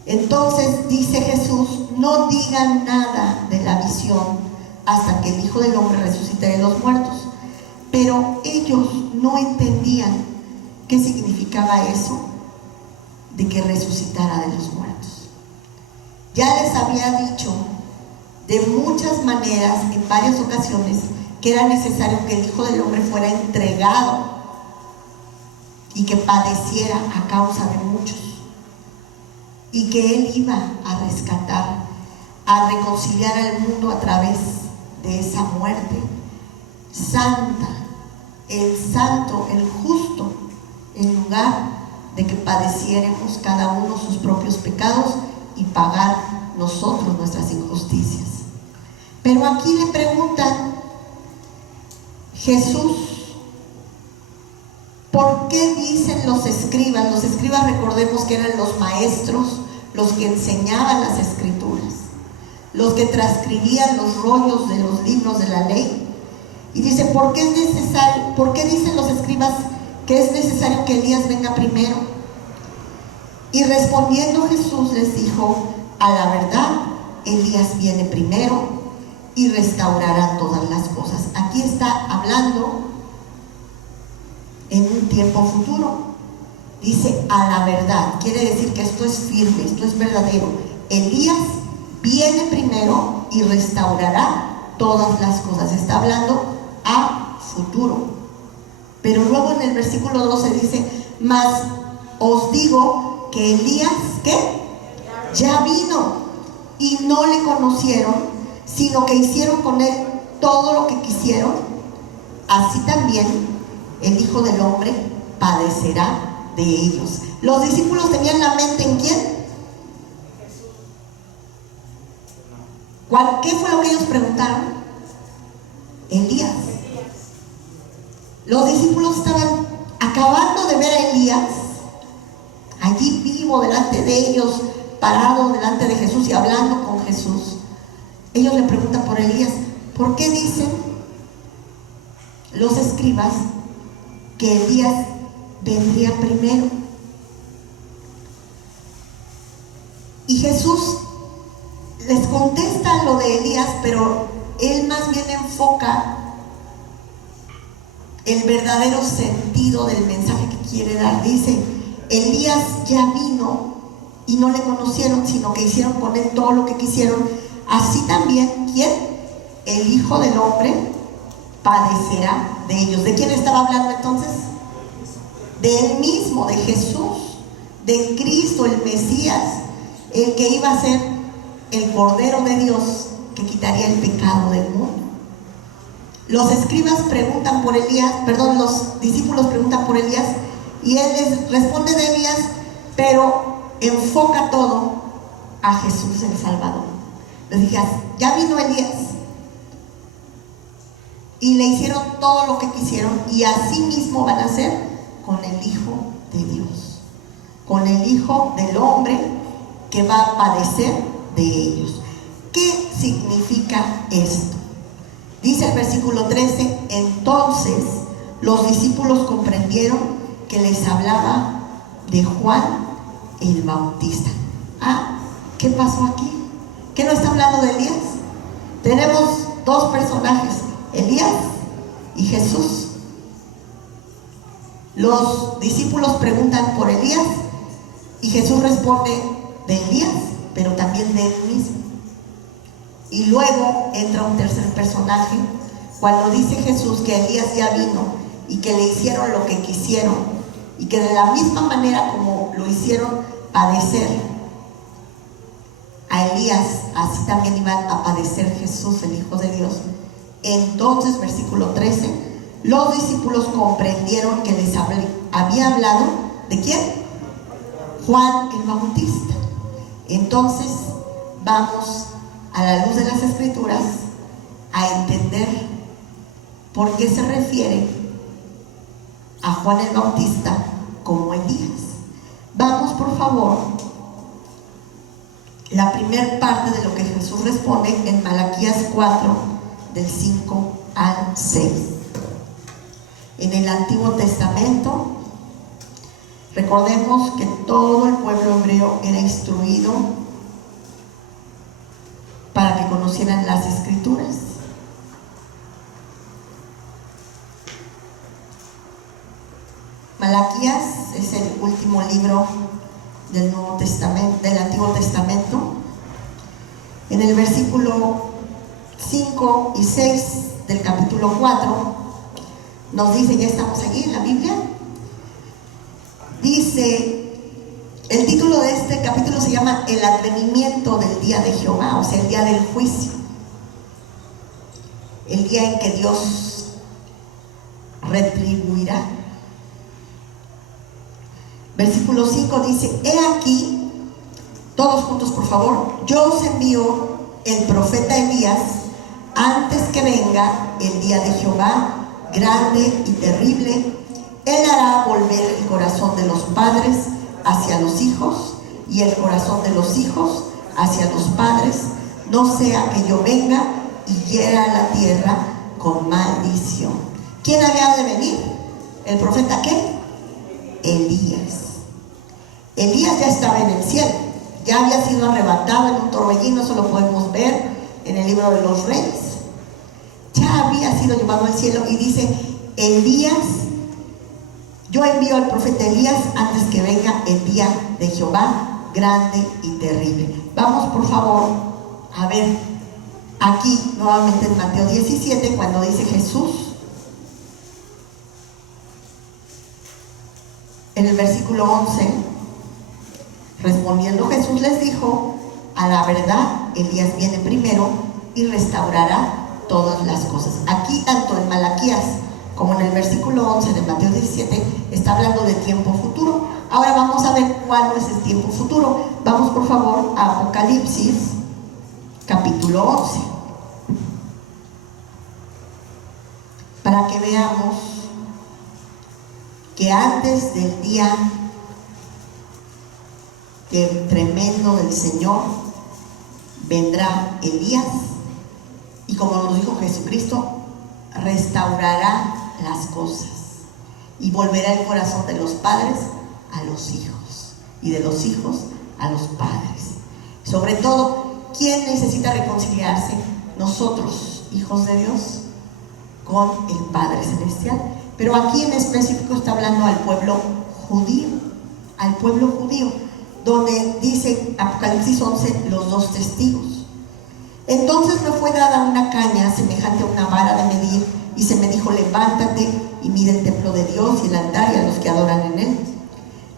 Entonces dice Jesús: no digan nada de la visión hasta que el Hijo del Hombre resucite de los muertos. Pero ellos no entendían qué significaba eso de que resucitara de los muertos. Ya les había dicho de muchas maneras, en varias ocasiones, que era necesario que el Hijo del Hombre fuera entregado y que padeciera a causa de muchos, y que Él iba a rescatar, a reconciliar al mundo a través de esa muerte santa, el santo, el justo, en lugar de que padeciéramos cada uno sus propios pecados y pagar nosotros nuestras injusticias. Pero aquí le preguntan: Jesús, ¿por qué dicen los escribas? Los escribas, recordemos que eran los maestros, los que enseñaban las escrituras, los que transcribían los rollos de los libros de la ley. Y dice: ¿por qué dicen los escribas que es necesario que Elías venga primero? Y respondiendo Jesús les dijo: a la verdad, Elías viene primero y restaurará todas las cosas. Aquí está hablando en un tiempo futuro. Dice a la verdad, quiere decir que esto es firme, esto es verdadero. Elías viene primero y restaurará todas las cosas. Está hablando a futuro. Pero luego en el versículo 12 dice: mas os digo que Elías, ¿qué? Ya vino y no le conocieron, sino que hicieron con él todo lo que quisieron. Así también el Hijo del Hombre padecerá de ellos. Los discípulos tenían la mente ¿en quién? ¿Qué fue lo que ellos preguntaron? Elías. Los discípulos estaban acabando de ver a Elías, allí vivo delante de ellos, parado delante de Jesús y hablando con Jesús. Ellos le preguntan por Elías. ¿Por qué dicen los escribas que Elías vendría primero? Y Jesús les contesta lo de Elías, pero él más bien enfoca el verdadero sentido del mensaje que quiere dar. Dice: Elías ya vino y no le conocieron, sino que hicieron con él todo lo que quisieron. Así también, ¿quién? El Hijo del Hombre padecerá de ellos. ¿De quién estaba hablando entonces? De él mismo, de Jesús, de Cristo, el Mesías, el que iba a ser el Cordero de Dios que quitaría el pecado del mundo. Los escribas preguntan por Elías, los discípulos preguntan por Elías, y él les responde de Elías, pero enfoca todo a Jesús el Salvador. Les dije: ya vino Elías y le hicieron todo lo que quisieron, y así mismo van a hacer con el Hijo de Dios, con el Hijo del Hombre que va a padecer de ellos. ¿Qué significa esto? Dice el versículo 13: entonces los discípulos comprendieron que les hablaba de Juan el Bautista. ¿Qué pasó aquí? ¿Qué no está hablando de Elías? Tenemos dos personajes, Elías y Jesús. Los discípulos preguntan por Elías y Jesús responde de Elías, pero también de él mismo. Y luego entra un tercer personaje cuando dice Jesús que Elías ya vino y que le hicieron lo que quisieron, y que de la misma manera como lo hicieron padecer a Elías, así también iba a padecer Jesús, el Hijo de Dios. Entonces, versículo 13, los discípulos comprendieron que les había hablado ¿de quién? Juan el Bautista. Entonces vamos, a la luz de las Escrituras, a entender por qué se refiere a Juan el Bautista como Elías. Vamos, por favor, la primera parte de lo que Jesús responde en Malaquías 4, del 5 al 6. En el Antiguo Testamento, recordemos que todo el pueblo hebreo era instruido para que conocieran las Escrituras. Malaquías es el último libro del Nuevo Testamento, del Antiguo Testamento. En el versículo 5 y 6 del capítulo 4 nos dice, ya estamos allí en la Biblia, dice, el título de este capítulo se llama El advenimiento del día de Jehová, o sea, el día del juicio, el día en que Dios retribuirá. Versículo 5 dice, he aquí, todos juntos por favor, yo os envío el profeta Elías antes que venga el día de Jehová, grande y terrible. Él hará volver el corazón de los padres hacia los hijos y el corazón de los hijos hacia los padres, no sea que yo venga y hiera la tierra con maldición. ¿Quién había de venir? ¿El profeta qué? Elías. Elías ya estaba en el cielo, ya había sido arrebatado en un torbellino, eso lo podemos ver en el libro de los Reyes. Ya había sido llevado al cielo y dice, Elías, yo envío al profeta Elías antes que venga el día de Jehová, grande y terrible. Vamos por favor a ver aquí nuevamente en Mateo 17 cuando dice Jesús, en el versículo 11, respondiendo Jesús les dijo, a la verdad Elías viene primero y restaurará todas las cosas. Aquí tanto en Malaquías como en el versículo 11 de Mateo 17 está hablando de tiempo futuro. Ahora vamos a ver cuándo es el tiempo futuro. Vamos por favor a Apocalipsis capítulo 11, para que veamos que antes del día tremendo del Señor vendrá Elías y, como nos dijo Jesucristo, restaurará las cosas y volverá el corazón de los padres a los hijos y de los hijos a los padres. Sobre todo, ¿quién necesita reconciliarse? Nosotros, hijos de Dios, con el Padre Celestial. Pero aquí en específico está hablando al pueblo judío, donde dice Apocalipsis 11, los dos testigos. Entonces me fue dada una caña semejante a una vara de medir, y se me dijo: levántate y mide el templo de Dios y el altar y a los que adoran en él.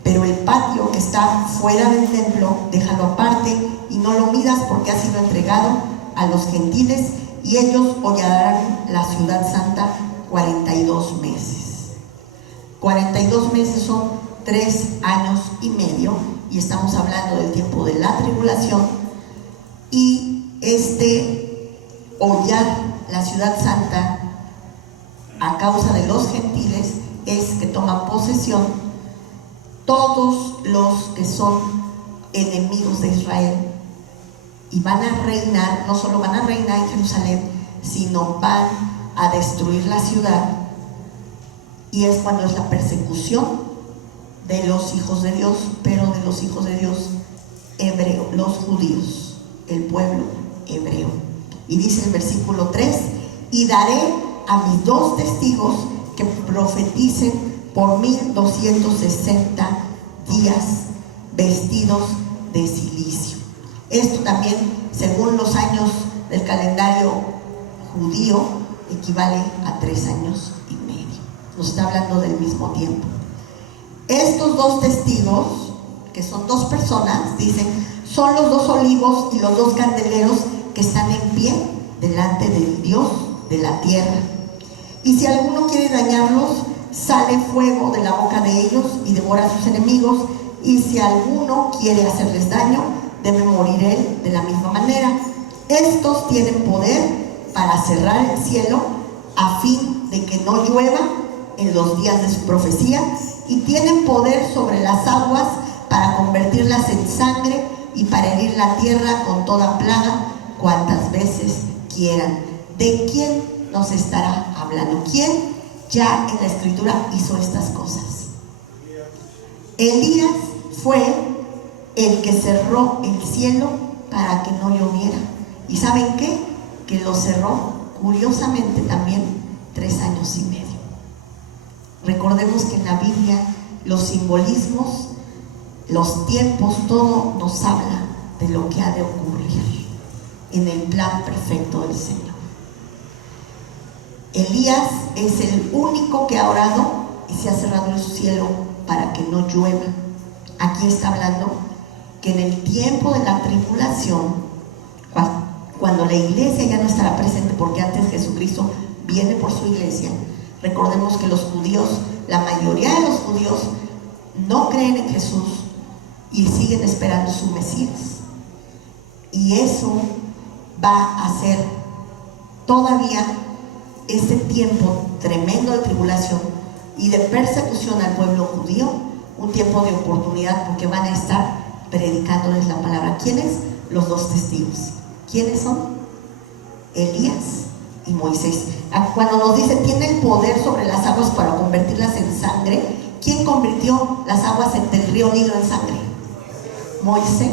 Pero el patio que está fuera del templo, déjalo aparte y no lo midas, porque ha sido entregado a los gentiles, y ellos hollarán la ciudad santa 42 meses. 42 meses son 3 años y medio, y estamos hablando del tiempo de la tribulación. Y hollar la ciudad santa a causa de los gentiles es que toman posesión todos los que son enemigos de Israel, y van a reinar. No solo van a reinar en Jerusalén, sino van a destruir la ciudad. Y es cuando es la persecución de los hijos de Dios, pero de los hijos de Dios hebreos, los judíos, el pueblo hebreo. Y dice el versículo 3: y daré a mis 2 testigos que profeticen por 1260 días, vestidos de cilicio. Esto también, según los años del calendario judío, equivale a 3 años y medio. Nos está hablando del mismo tiempo. Estos 2 testigos, que son 2 personas, dicen, son los 2 olivos y los 2 candeleros que están en pie delante del Dios de la tierra. Y si alguno quiere dañarlos, sale fuego de la boca de ellos y devora a sus enemigos. Y si alguno quiere hacerles daño, debe morir él de la misma manera. Estos tienen poder para cerrar el cielo a fin de que no llueva en los días de su profecía, y tienen poder sobre las aguas para convertirlas en sangre y para herir la tierra con toda plaga cuantas veces quieran. ¿De quién nos estará hablando? ¿Quién ya en la escritura hizo estas cosas? Elías fue el que cerró el cielo para que no lloviera. ¿Y saben qué? Que lo cerró, curiosamente, también 3 años y medio. Recordemos que en la Biblia los simbolismos, los tiempos, todo nos habla de lo que ha de ocurrir en el plan perfecto del Señor. Elías es el único que ha orado y se ha cerrado el cielo para que no llueva. Aquí está hablando que en el tiempo de la tribulación, cuando la iglesia ya no estará presente, porque antes Jesucristo viene por su iglesia. Recordemos que los judíos, la mayoría de los judíos, no creen en Jesús y siguen esperando su Mesías. Y eso va a ser todavía este tiempo tremendo de tribulación y de persecución al pueblo judío, un tiempo de oportunidad, porque van a estar predicándoles la palabra. ¿Quiénes? Los 2 testigos. ¿Quiénes son? Elías y Moisés. Cuando nos dice tiene el poder sobre las aguas para convertirlas en sangre, ¿quién convirtió las aguas del río Nilo en sangre? Moisés.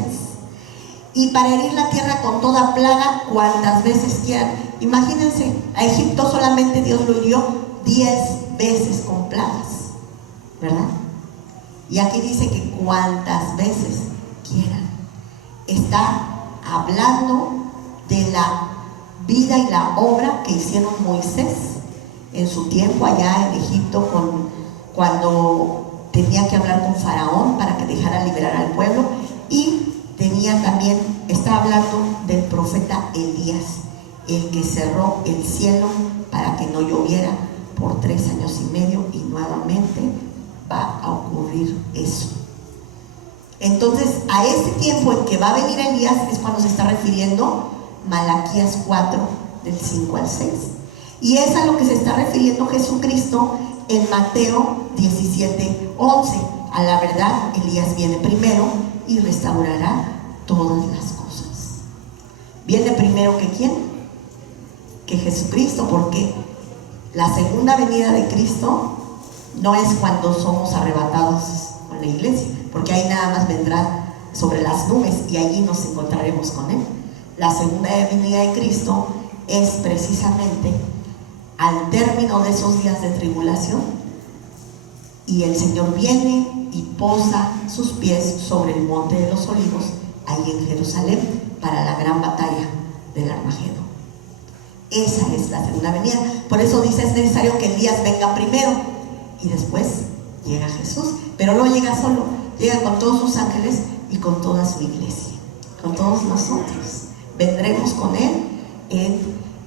Y para herir la tierra con toda plaga cuantas veces quieran. Imagínense, a Egipto solamente Dios lo hirió 10 veces con plagas, ¿verdad? Y aquí dice que cuantas veces quieran. Está hablando de la vida y la obra que hicieron Moisés en su tiempo allá en Egipto, cuando tenía que hablar con Faraón para que dejara liberar al pueblo. Y está hablando del profeta Elías, el que cerró el cielo para que no lloviera por 3 años y medio, y nuevamente va a ocurrir eso. Entonces, a este tiempo en que va a venir Elías es cuando se está refiriendo Malaquías 4, del 5 al 6. Y es a lo que se está refiriendo Jesucristo en Mateo 17, 11. A la verdad, Elías viene primero y restaurará todas las cosas. ¿Viene primero que quién? Que Jesucristo, porque la segunda venida de Cristo no es cuando somos arrebatados con la iglesia, porque ahí nada más vendrá sobre las nubes y allí nos encontraremos con Él. La segunda venida de Cristo es precisamente al término de esos días de tribulación, y el Señor viene y posa sus pies sobre el monte de los olivos, ahí en Jerusalén, para la gran batalla del Armagedón. Esa es la segunda venida. Por eso dice, es necesario que Elías venga primero y después llega Jesús, pero no llega solo, llega con todos sus ángeles y con toda su iglesia, con todos nosotros. Vendremos con Él en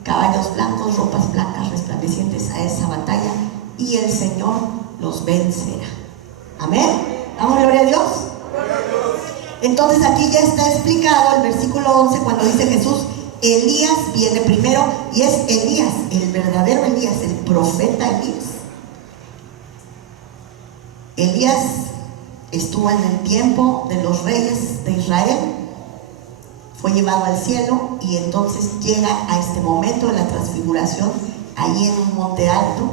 caballos blancos, ropas blancas resplandecientes a esa batalla, y el Señor los vencerá. Amén. Damos gloria a Dios. Entonces aquí ya está explicado el versículo 11 cuando dice Jesús, Elías viene primero, y es Elías, el verdadero Elías, el profeta Elías. Elías estuvo en el tiempo de los reyes de Israel, fue llevado al cielo y entonces llega a este momento de la transfiguración, allí en un monte alto,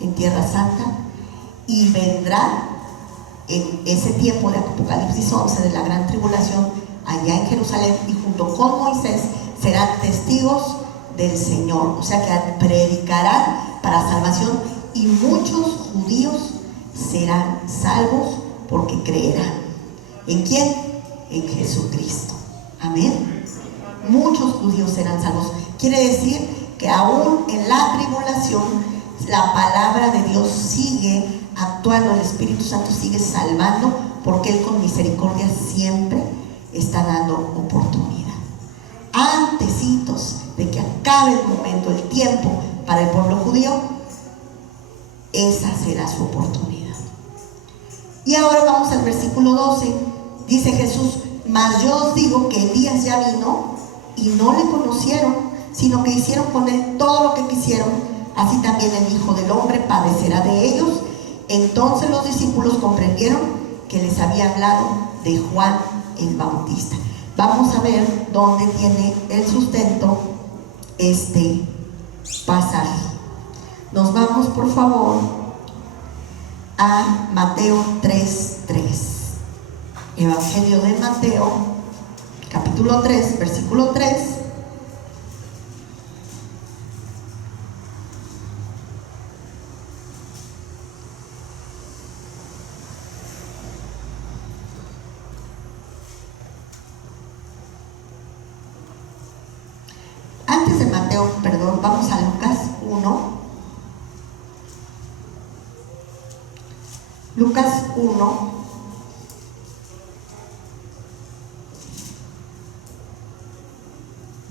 en Tierra Santa, y vendrá en ese tiempo de Apocalipsis 11 de la gran tribulación allá en Jerusalén, y junto con Moisés serán testigos del Señor, o sea que predicarán para salvación, y muchos judíos serán salvos porque creerán. ¿En quién? En Jesucristo. Amén. Muchos judíos serán salvos. Quiere decir que aún en la tribulación la palabra de Dios sigue actuando, el Espíritu Santo sigue salvando, porque Él con misericordia siempre está dando oportunidad. Antecitos de que acabe el momento, el tiempo para el pueblo judío, esa será su oportunidad. Y ahora vamos al versículo 12. Dice Jesús, mas yo os digo que Elías ya vino y no le conocieron, sino que hicieron con él todo lo que quisieron. Así también el Hijo del Hombre padecerá de ellos. Entonces los discípulos comprendieron que les había hablado de Juan el Bautista. Vamos a ver dónde tiene el sustento este pasaje. Nos vamos, por favor, a Mateo 3:3. Evangelio de Mateo, capítulo 3, versículo 3. Antes de Mateo, perdón, vamos a Lucas 1. Lucas 1.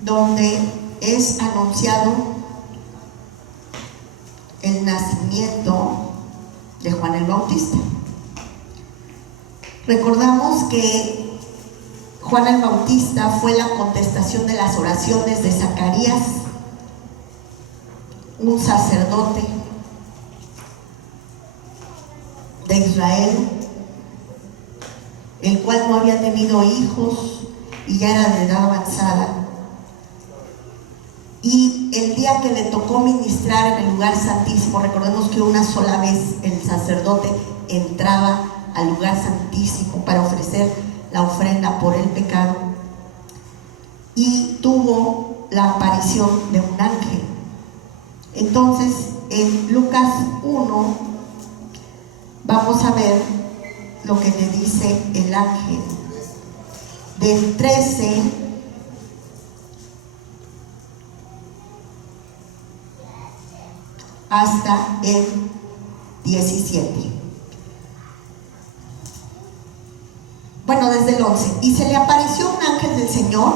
Donde es anunciado el nacimiento de Juan el Bautista. Recordamos que Juan el Bautista fue la contestación de las oraciones de Zacarías, un sacerdote de Israel, el cual no había tenido hijos y ya era de edad avanzada. Y el día que le tocó ministrar en el lugar santísimo, recordemos que una sola vez el sacerdote entraba al lugar santísimo para ofrecer la ofrenda por el pecado, y tuvo la aparición de un ángel. Entonces en Lucas 1 vamos a ver lo que le dice el ángel del 13 hasta el 17. Bueno, desde el 11. Y se le apareció un ángel del Señor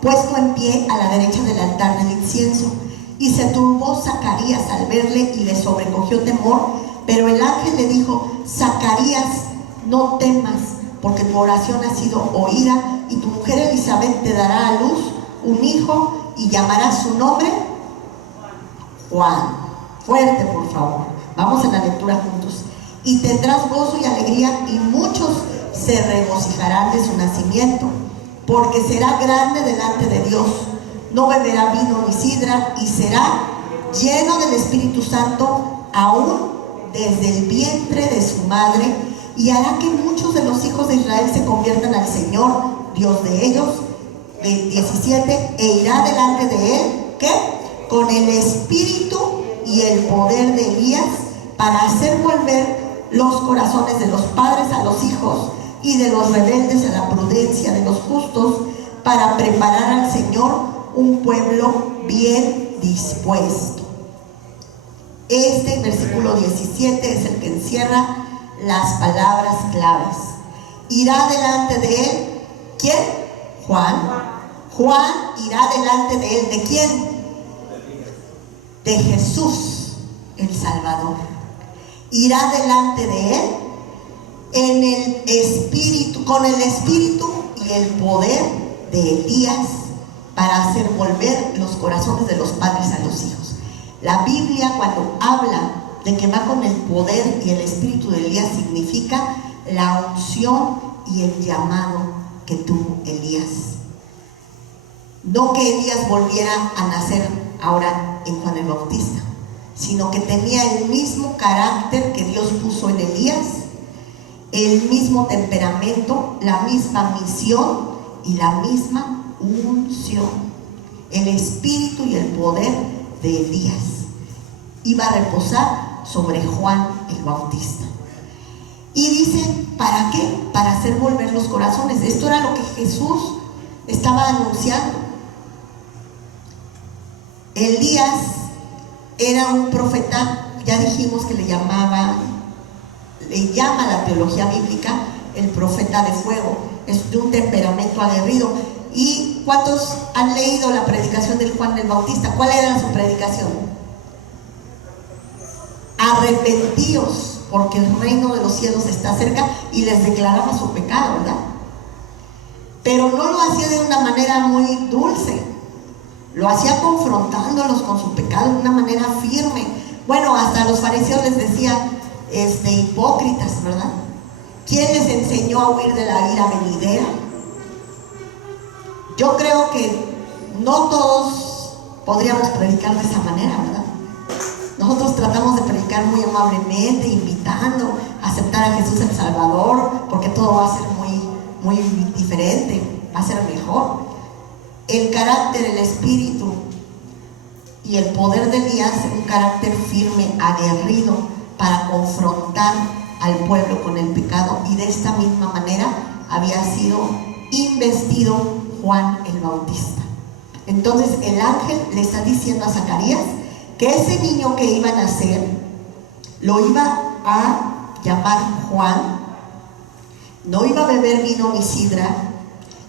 puesto en pie a la derecha del altar del incienso, y se turbó Zacarías al verle y le sobrecogió temor. Pero el ángel le dijo: Zacarías, no temas, porque tu oración ha sido oída, y tu mujer Elizabeth te dará a luz un hijo y llamará su nombre Juan. Fuerte, por favor. Vamos en la lectura juntos. Y tendrás gozo y alegría, y muchos se regocijarán de su nacimiento, porque será grande delante de Dios. No beberá vino ni sidra, y será lleno del Espíritu Santo aún desde el vientre de su madre, y hará que muchos de los hijos de Israel se conviertan al Señor, Dios de ellos. 17. E irá delante de él, ¿qué? Con el espíritu y el poder de Elías, para hacer volver los corazones de los padres a los hijos y de los rebeldes a la prudencia de los justos, para preparar al Señor un pueblo bien dispuesto. Este versículo 17 es el que encierra las palabras claves. Irá delante de él, ¿quién? Juan. Juan irá delante de él, ¿de quién? De Jesús, el Salvador. Irá delante de él en el espíritu, con el espíritu y el poder de Elías, para hacer volver los corazones de los padres a los hijos. La Biblia, cuando habla de que va con el poder y el espíritu de Elías, significa la unción y el llamado que tuvo Elías. No que Elías volviera a nacer ahora en Juan el Bautista, sino que tenía el mismo carácter que Dios puso en Elías, el mismo temperamento, la misma misión y la misma unción. El espíritu y el poder de Elías iba a reposar sobre Juan el Bautista. Y dice, ¿para qué? Para hacer volver los corazones. Esto era lo que Jesús estaba anunciando. Elías era un profeta, ya dijimos que le llama la teología bíblica el profeta de fuego. Es de un temperamento aguerrido. ¿Y cuántos han leído la predicación del Juan el Bautista? ¿Cuál era su predicación? Arrepentíos, porque el reino de los cielos está cerca, y les declaraba su pecado, ¿verdad? Pero no lo hacía de una manera muy dulce, lo hacía confrontándolos con su pecado de una manera firme. Bueno, hasta los fariseos les decían hipócritas, ¿verdad? ¿Quién les enseñó a huir de la ira venidera? Yo creo que no todos podríamos predicar de esa manera, ¿verdad? Nosotros tratamos de predicar muy amablemente, invitando a aceptar a Jesús el Salvador, porque todo va a ser muy diferente, va a ser mejor. El carácter, el espíritu y el poder de Elías, un carácter firme, aguerrido, para confrontar al pueblo con el pecado, y de esta misma manera había sido investido Juan el Bautista. Entonces el ángel le está diciendo a Zacarías que ese niño que iba a nacer lo iba a llamar Juan, no iba a beber vino ni sidra,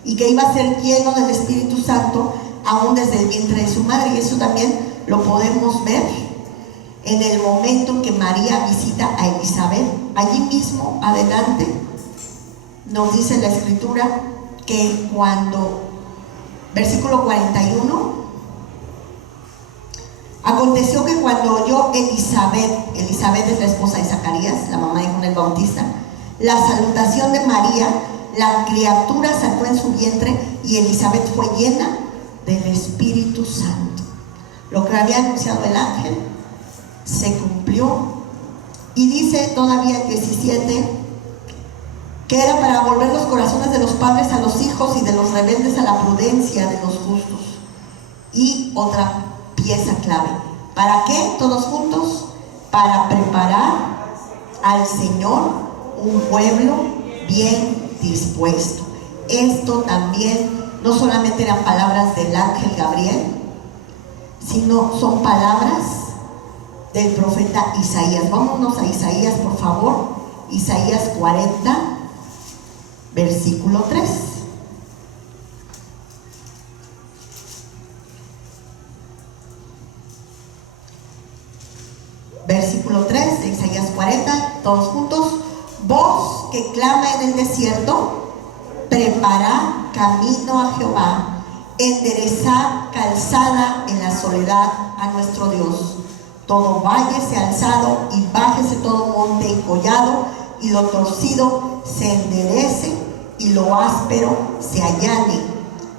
y que iba a ser lleno del Espíritu Santo aún desde el vientre de su madre. Y eso también lo podemos ver en el momento en que María visita a Elizabeth. Allí mismo adelante nos dice la Escritura que cuando, versículo 41, aconteció que cuando oyó Elizabeth es la esposa de Zacarías, la mamá de Juan el Bautista, la salutación de María, la criatura saltó en su vientre, y Elizabeth fue llena del Espíritu Santo. Lo que había anunciado el ángel se cumplió. Y dice todavía el 17 que era para volver los corazones de los padres a los hijos y de los rebeldes a la prudencia de los justos. Y otra pieza clave, ¿para qué? Todos juntos, para preparar al Señor un pueblo bien dispuesto. Esto también no solamente eran palabras del ángel Gabriel, sino son palabras del profeta Isaías. Vámonos a Isaías, por favor. Isaías 40, versículo 3. Versículo 3 de Isaías 40, todos juntos. Voz que clama en el desierto, preparad camino a Jehová, enderezad calzada en la soledad a nuestro Dios. Todo valle sea alzado y bájese todo monte y collado, y lo torcido se enderece y lo áspero se allane,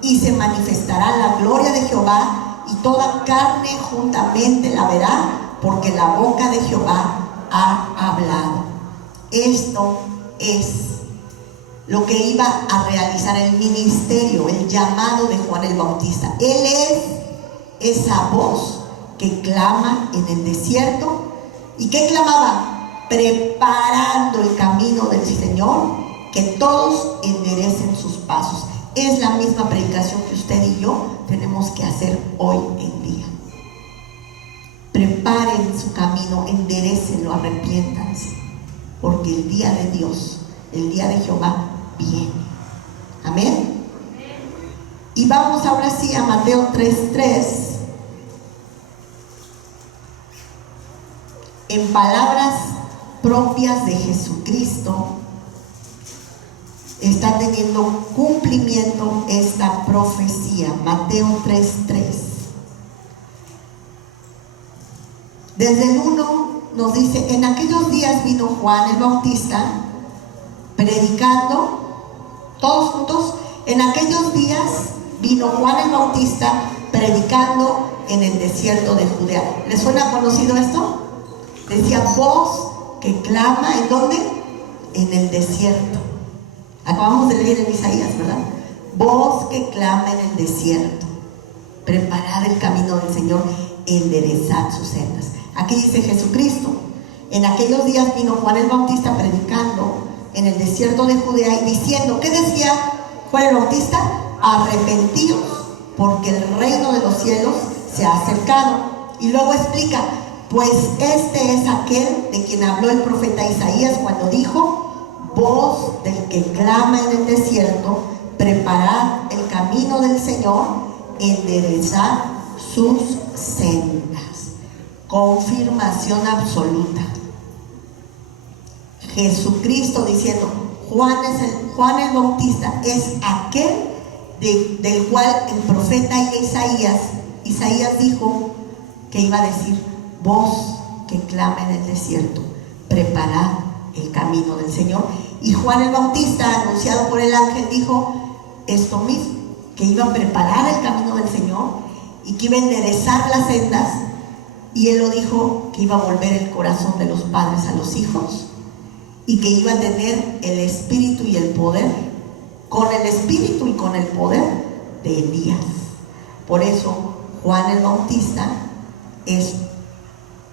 y se manifestará la gloria de Jehová, y toda carne juntamente la verá, porque la boca de Jehová ha hablado. Esto es lo que iba a realizar el ministerio, el llamado de Juan el Bautista. Él es esa voz que clama en el desierto. ¿Y qué clamaba? Preparando el camino del Señor, que todos enderecen sus pasos. Es la misma predicación que usted y yo tenemos que hacer hoy en día. Preparen su camino, enderecenlo, arrepiéntanse, porque el día de Dios, el día de Jehová viene. Amén. Y vamos ahora sí a Mateo 3:3. En palabras propias de Jesucristo, está teniendo cumplimiento esta profecía. Mateo 3:3. Desde el 1 nos dice: en aquellos días vino Juan el Bautista predicando. Todos juntos. En aquellos días vino Juan el Bautista predicando en el desierto de Judea. ¿Les suena conocido esto? Decía: voz que clama, ¿en dónde? En el desierto. Acabamos de leer en Isaías, ¿verdad? Voz que clama en el desierto. Preparad el camino del Señor, enderezad sus sendas. Aquí dice Jesucristo: en aquellos días vino Juan el Bautista predicando en el desierto de Judea y diciendo, ¿qué decía Juan el Bautista? Arrepentíos, porque el reino de los cielos se ha acercado. Y luego explica: pues este es aquel de quien habló el profeta Isaías cuando dijo: voz del que clama en el desierto, preparad el camino del Señor, enderezad sus sendas. Confirmación absoluta. Jesucristo diciendo: Juan el Bautista es aquel del cual el profeta Isaías dijo que iba a decir: voz que clama en el desierto, preparad el camino del Señor. Y Juan el Bautista, anunciado por el ángel, dijo esto mismo, que iba a preparar el camino del Señor y que iba a enderezar las sendas. Y él lo dijo, que iba a volver el corazón de los padres a los hijos, y que iba a tener el espíritu y el poder, con el espíritu y con el poder de Elías. Por eso Juan el Bautista es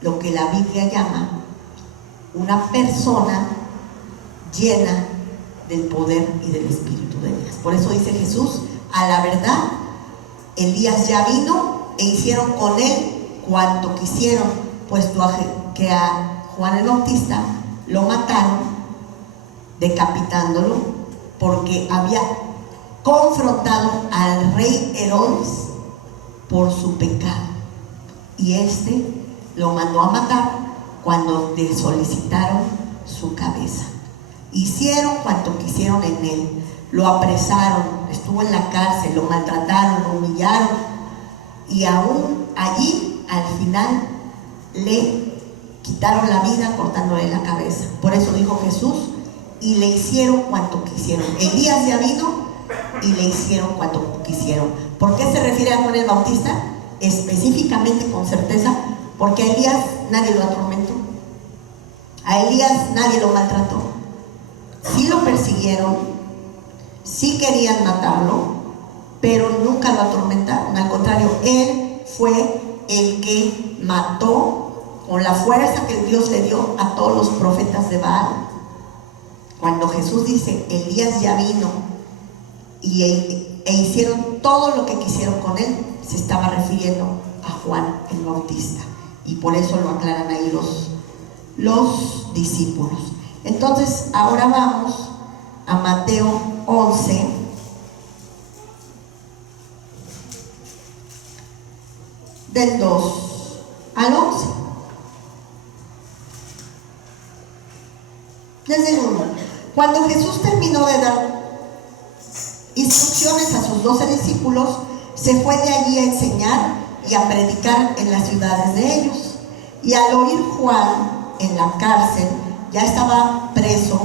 lo que la Biblia llama una persona llena del poder y del espíritu de Elías. Por eso dice Jesús: a la verdad, Elías ya vino e hicieron con él cuanto quisieron, puesto que a Juan el Bautista lo mataron decapitándolo, porque había confrontado al rey Herodes por su pecado, y este lo mandó a matar cuando le solicitaron su cabeza. Hicieron cuanto quisieron en él, lo apresaron, estuvo en la cárcel, lo maltrataron, lo humillaron, y aún allí al final le quitaron la vida cortándole la cabeza. Por eso dijo Jesús: y le hicieron cuanto quisieron. Elías ya vino y le hicieron cuanto quisieron. ¿Por qué se refiere a Juan el Bautista? Específicamente, con certeza, porque a Elías nadie lo atormentó, a Elías nadie lo maltrató. Sí lo persiguieron, sí querían matarlo, pero nunca lo atormentaron. Al contrario, él fue el que mató con la fuerza que Dios le dio a todos los profetas de Baal. Cuando Jesús dice: Elías ya vino e hicieron todo lo que quisieron con él, se estaba refiriendo a Juan el Bautista, y por eso lo aclaran ahí los discípulos. Entonces ahora vamos a Mateo 11, del 2 al 11. Desde el 1. Cuando Jesús terminó de dar instrucciones a sus 12 discípulos, se fue de allí a enseñar y a predicar en las ciudades de ellos. Y al oír Juan en la cárcel, ya estaba preso,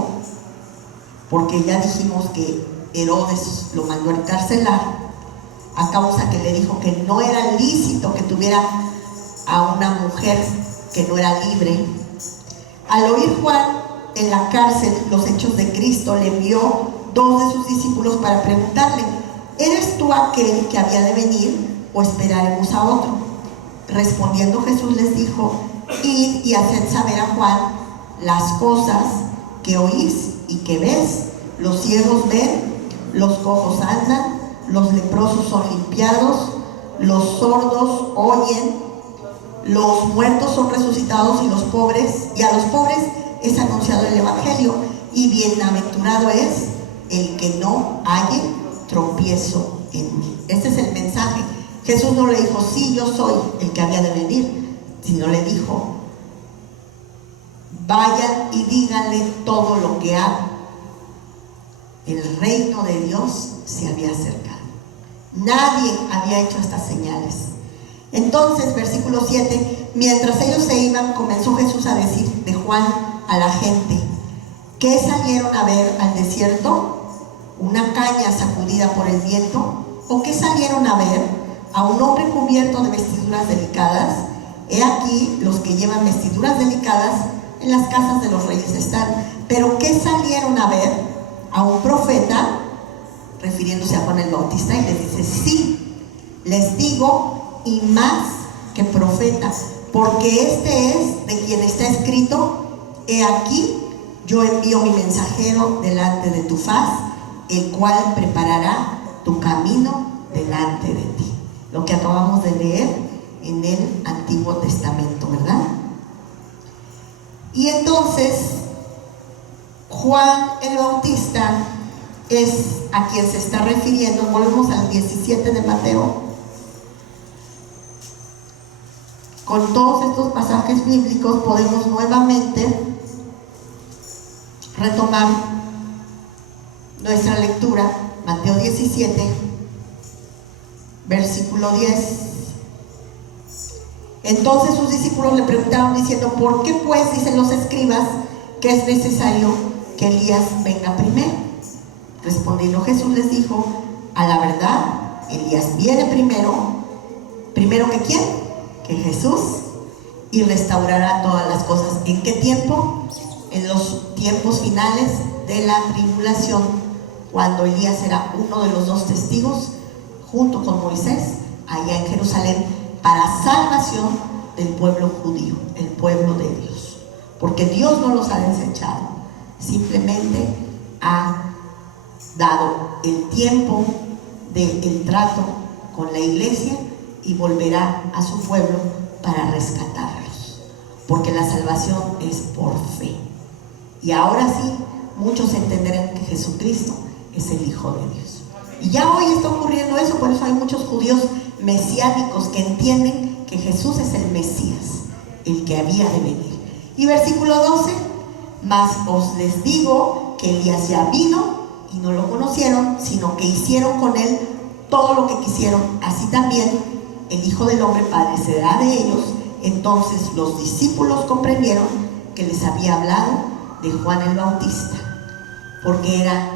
porque ya dijimos que Herodes lo mandó a encarcelar a causa que le dijo que no era lícito que tuviera a una mujer que no era libre. Al oír Juan en la cárcel los hechos de Cristo, le envió 2 de sus discípulos para preguntarle: ¿eres tú aquel que había de venir o esperaremos a otro? Respondiendo Jesús les dijo: id y haced saber a Juan las cosas que oís y que ves. Los ciegos ven, los cojos andan, los leprosos son limpiados, los sordos oyen, los muertos son resucitados, y a los pobres es anunciado el evangelio, y bienaventurado es el que no halle tropiezo en mí. Este es el mensaje. Jesús no le dijo: sí, yo soy el que había de venir, sino le dijo: vayan y díganle todo lo que hago. El reino de Dios se había acercado. Nadie había hecho estas señales. Entonces, versículo 7, mientras ellos se iban, comenzó Jesús a decir de Juan a la gente: ¿qué salieron a ver al desierto? ¿Una caña sacudida por el viento? ¿O qué salieron a ver? ¿A un hombre cubierto de vestiduras delicadas? He aquí, los que llevan vestiduras delicadas en las casas de los reyes están. ¿Pero qué salieron a ver? ¿A un profeta? Refiriéndose a Juan el Bautista, y les dice: sí, les digo, y más que profeta, porque este es de quien está escrito: he aquí, yo envío mi mensajero delante de tu faz, el cual preparará tu camino delante de ti. Lo que acabamos de leer en el Antiguo Testamento, ¿verdad? Y entonces Juan el Bautista es a quien se está refiriendo. Volvemos al 17 de Mateo. Con todos estos pasajes bíblicos podemos nuevamente retomar nuestra lectura. Mateo 17, versículo 10. Entonces sus discípulos le preguntaron diciendo: ¿por qué pues dicen los escribas que es necesario que Elías venga primero? Respondiendo Jesús les dijo: a la verdad, Elías viene primero que ¿quién? Que Jesús, y restaurará todas las cosas. ¿En qué tiempo? En los tiempos finales de la tribulación, cuando Elías era uno de los 2 testigos junto con Moisés allá en Jerusalén, para salvación del pueblo judío, el pueblo de Dios. Porque Dios no los ha desechado, simplemente ha dado el tiempo del trato con la iglesia, y volverá a su pueblo para rescatarlos, porque la salvación es por fe. Y ahora sí, muchos entenderán que Jesucristo es el Hijo de Dios. Y ya hoy está ocurriendo eso. Por eso hay muchos judíos mesiánicos que entienden que Jesús es el Mesías, el que había de venir. Y versículo 12: mas os les digo que Elías ya vino y no lo conocieron, sino que hicieron con él todo lo que quisieron. Así también el Hijo del Hombre padecerá de ellos. Entonces los discípulos comprendieron que les había hablado de Juan el Bautista, porque era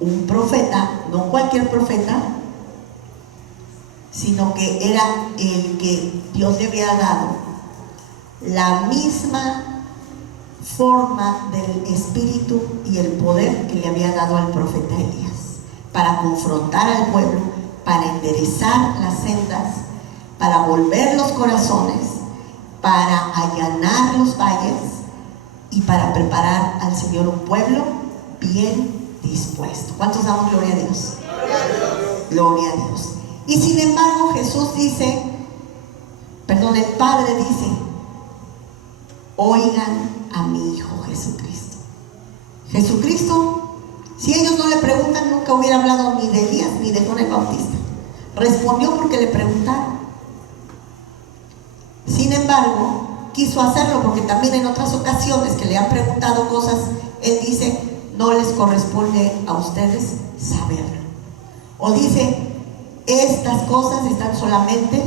un profeta, no cualquier profeta, sino que era el que Dios le había dado la misma forma del espíritu y el poder que le había dado al profeta Elías, para confrontar al pueblo, para enderezar las sendas, para volver los corazones, para allanar los valles y para preparar al Señor un pueblo bien dispuesto. ¿Cuántos damos gloria a Dios? Gloria a Dios. Y sin embargo Jesús dice, el Padre dice: oigan a mi Hijo Jesucristo. Jesucristo, si ellos no le preguntan, nunca hubiera hablado ni de Elías ni de Juan el Bautista. Respondió porque le preguntaron. Sin embargo, quiso hacerlo porque también en otras ocasiones que le han preguntado cosas, Él dice: no les corresponde a ustedes saberlo. O dice: Estas cosas están solamente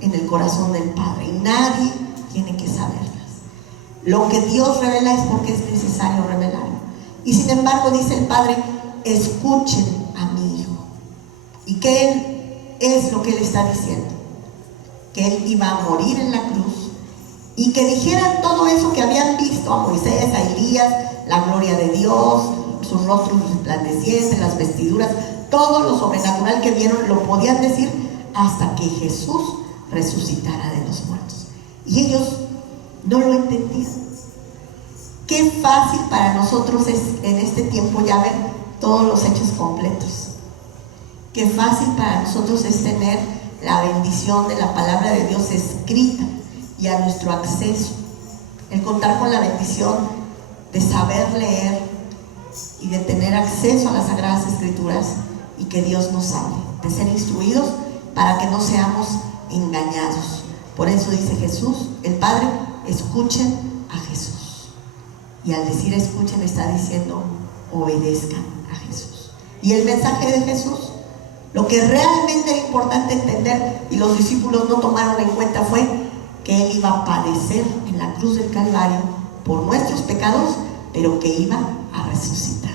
en el corazón del Padre y nadie tiene que saberlas. Lo que Dios revela es porque es necesario revelarlo. Y sin embargo dice el Padre, escuchen a mi Hijo. ¿Y qué es lo que Él está diciendo? Que Él iba a morir en la cruz y que dijeran todo eso que habían visto a Moisés, a Elías, la gloria de Dios, sus rostros resplandecientes, las vestiduras, todo lo sobrenatural que vieron lo podían decir hasta que Jesús resucitara de los muertos. Y ellos no lo entendían. Qué fácil para nosotros es en este tiempo ya ver todos los hechos completos. Qué fácil para nosotros es tener la bendición de la palabra de Dios escrita y a nuestro acceso. El contar con la bendición de saber leer y de tener acceso a las Sagradas Escrituras y que Dios nos hable, de ser instruidos para que no seamos engañados. Por eso dice Jesús, el Padre, escuchen a Jesús. Y al decir escuchen está diciendo obedezcan a Jesús. Y el mensaje de Jesús, lo que realmente era importante entender y los discípulos no tomaron en cuenta fue que Él iba a padecer en la cruz del Calvario por nuestros pecados, pero que iba a resucitar.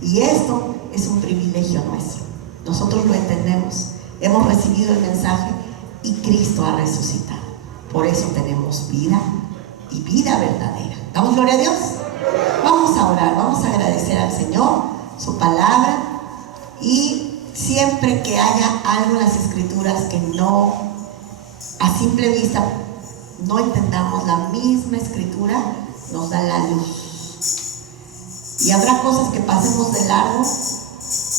Y esto es un privilegio nuestro. Nosotros lo entendemos. Hemos recibido el mensaje y Cristo ha resucitado. Por eso tenemos vida y vida verdadera. ¿Damos gloria a Dios? Vamos a orar, vamos a agradecer al Señor, su palabra, y siempre que haya algo en las Escrituras que no, a simple vista, no entendamos la misma Escritura, nos da la luz. Y habrá cosas que pasemos de largo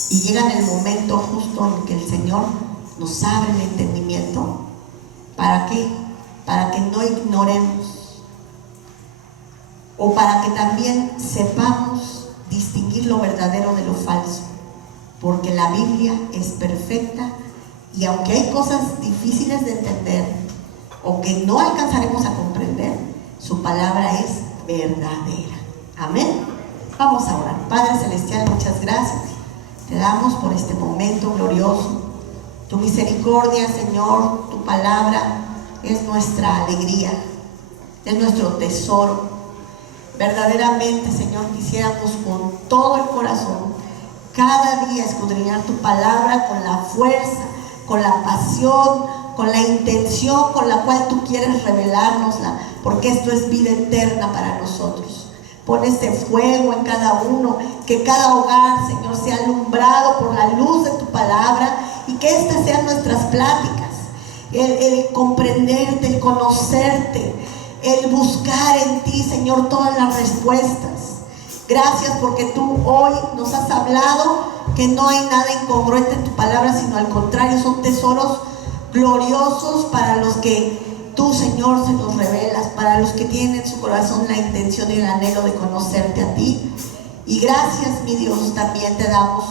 y llega el momento justo en que el Señor nos abre el entendimiento. ¿Para qué? Para que no ignoremos o para que también sepamos distinguir lo verdadero de lo falso, porque la Biblia es perfecta y aunque hay cosas difíciles de entender o que no alcanzaremos a comprender, su palabra es verdadera. Amén. Vamos a orar. Padre Celestial, muchas gracias te damos por este momento glorioso. Tu misericordia, Señor, tu palabra es nuestra alegría, es nuestro tesoro. Verdaderamente, Señor, quisiéramos con todo el corazón cada día escudriñar tu palabra con la fuerza, con la pasión, con la intención con la cual tú quieres revelárnosla, porque esto es vida eterna para nosotros. Pon este fuego en cada uno, que cada hogar, Señor, sea alumbrado por la luz de tu palabra y que estas sean nuestras pláticas, el comprenderte, el conocerte, el buscar en ti, Señor, todas las respuestas. Gracias porque tú hoy nos has hablado que no hay nada incongruente en tu palabra, sino al contrario, son tesoros gloriosos para los que tú, Señor, se los revelas, para los que tienen en su corazón la intención y el anhelo de conocerte a ti. Y gracias, mi Dios, también te damos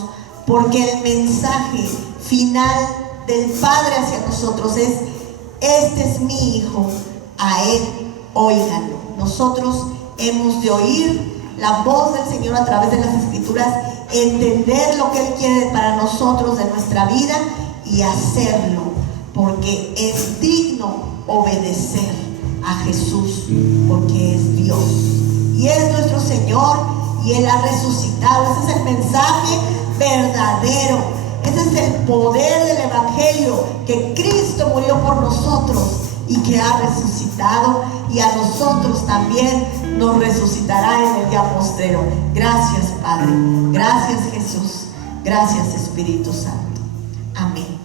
porque el mensaje final del Padre hacia nosotros es: este es mi Hijo, a Él óiganlo. Nosotros hemos de oír la voz del Señor a través de las Escrituras, entender lo que Él quiere para nosotros de nuestra vida y hacerlo, porque es digno obedecer a Jesús, porque es Dios y es nuestro Señor y Él ha resucitado. Ese es el mensaje verdadero, ese es el poder del Evangelio, que Cristo murió por nosotros y que ha resucitado, y a nosotros también nos resucitará en el día postrero. Gracias, Padre, gracias, Jesús, gracias, Espíritu Santo. Amén.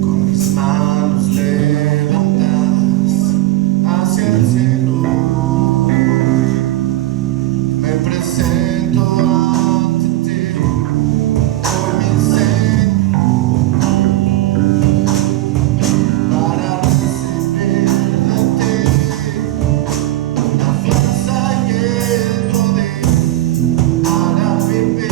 Con mis manos levantadas hacia el cielo, me presento ante ti, doy mi ser para recibir de ti la fuerza y el poder para vivir.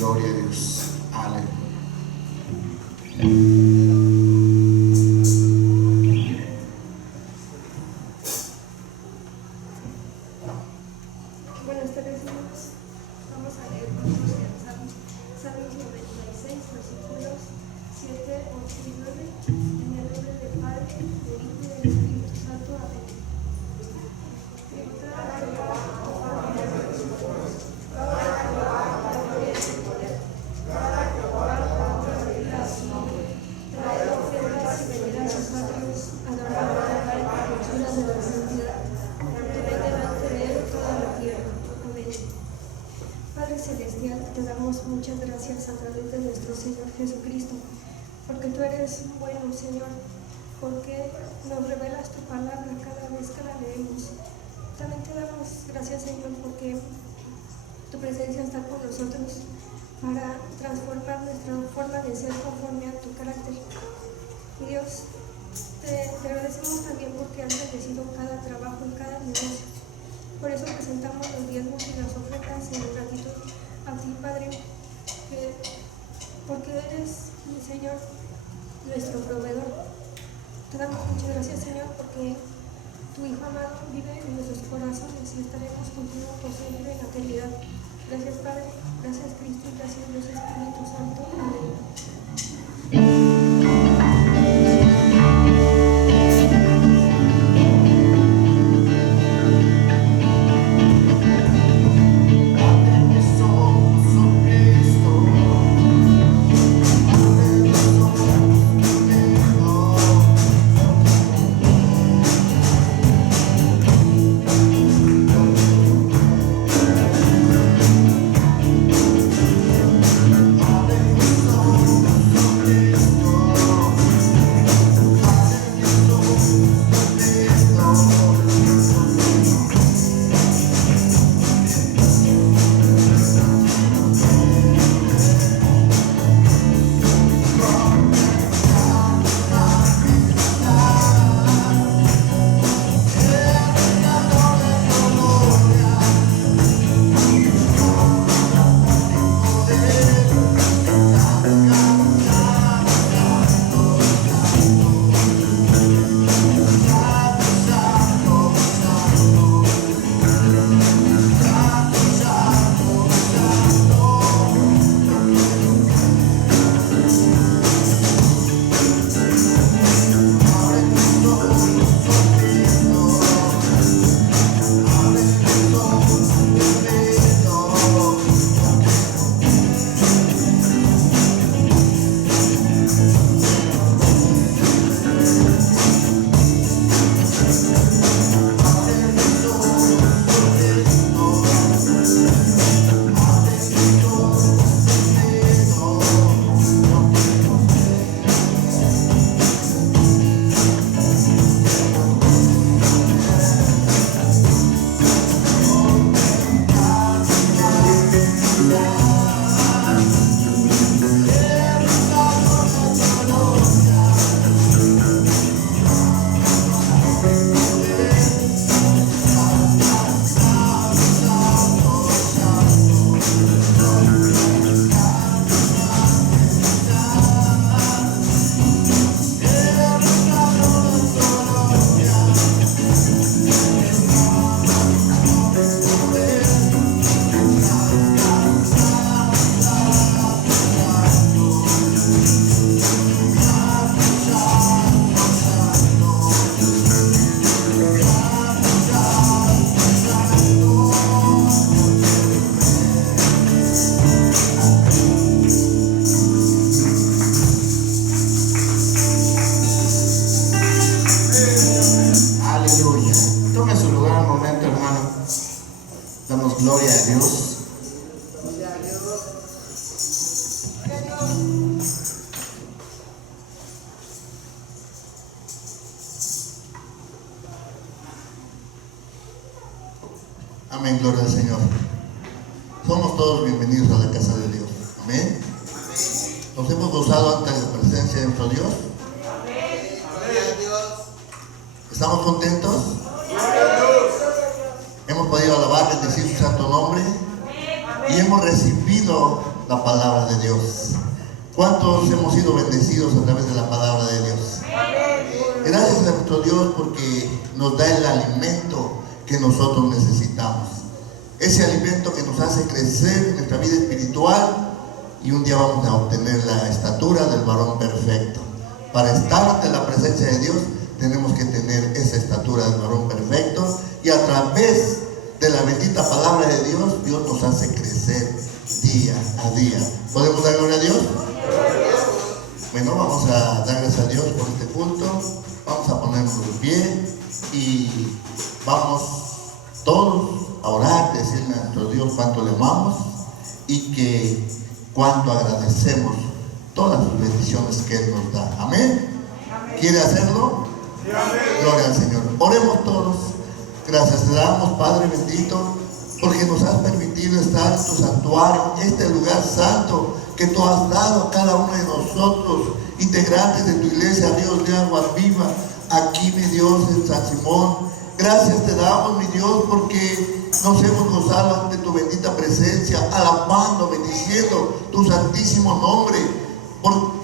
Gloria a Dios. Aleluya. Buenas tardes, hermanos. Vamos a leer juntos el Salmos 96, versículos 7, 8 y 9. En el nombre del Padre, del Hijo y del Espíritu Santo. Amén. Padre Celestial, te damos muchas gracias a través de nuestro Señor Jesucristo, porque tú eres bueno, Señor, porque nos revelas tu palabra cada vez que la leemos. También te damos gracias, Señor, porque tu presencia está con nosotros para transformar nuestra forma de ser conforme a tu carácter. Y Dios, te agradecemos también porque has bendecido cada trabajo y cada negocio. Por eso presentamos los diezmos y las ofrendas en gratitud a ti, Padre, porque eres, mi Señor, nuestro proveedor. Te damos muchas gracias, Señor, porque tu Hijo amado vive en nuestros corazones y estaremos contigo por siempre en la eternidad. Gracias, Padre, gracias, Cristo, y gracias, Dios Espíritu Santo. Amén. Gloria a Dios. Amén, gloria al Señor. Somos todos bienvenidos a la casa de Dios. Amén. Nos hemos gozado ante la presencia de nuestro Dios. ¿Estamos contentos? Hemos podido alabar, bendecir su santo nombre y hemos recibido la palabra de Dios? ¿Cuántos hemos sido bendecidos a través de la palabra de Dios? Gracias a nuestro Dios porque nos da el alimento que nosotros necesitamos. Ese alimento que nos hace crecer en nuestra vida espiritual, y un día vamos a obtener la estatura del varón perfecto. Para estar ante la presencia de Dios tenemos que tener esa estatura del varón perfecto, y a través de la bendita palabra de Dios, Dios nos hace crecer día a día. ¿Podemos dar gloria a Dios? Bueno, vamos a dar gracias a Dios por este culto. Vamos a ponernos de pie y vamos todos a orar, decirle a nuestro Dios cuánto le amamos y que cuánto agradecemos todas las bendiciones que Él nos da. Amén. ¿Quiere hacerlo? Gloria al Señor. Oremos todos. Gracias te damos, Padre bendito, porque nos has permitido estar en tu santuario, en este lugar santo que tú has dado a cada uno de nosotros, integrantes de tu iglesia, Ríos de Agua Viva, aquí, mi Dios, en San Simón. Gracias te damos, mi Dios, porque nos hemos gozado ante tu bendita presencia, alabando, bendiciendo tu santísimo nombre.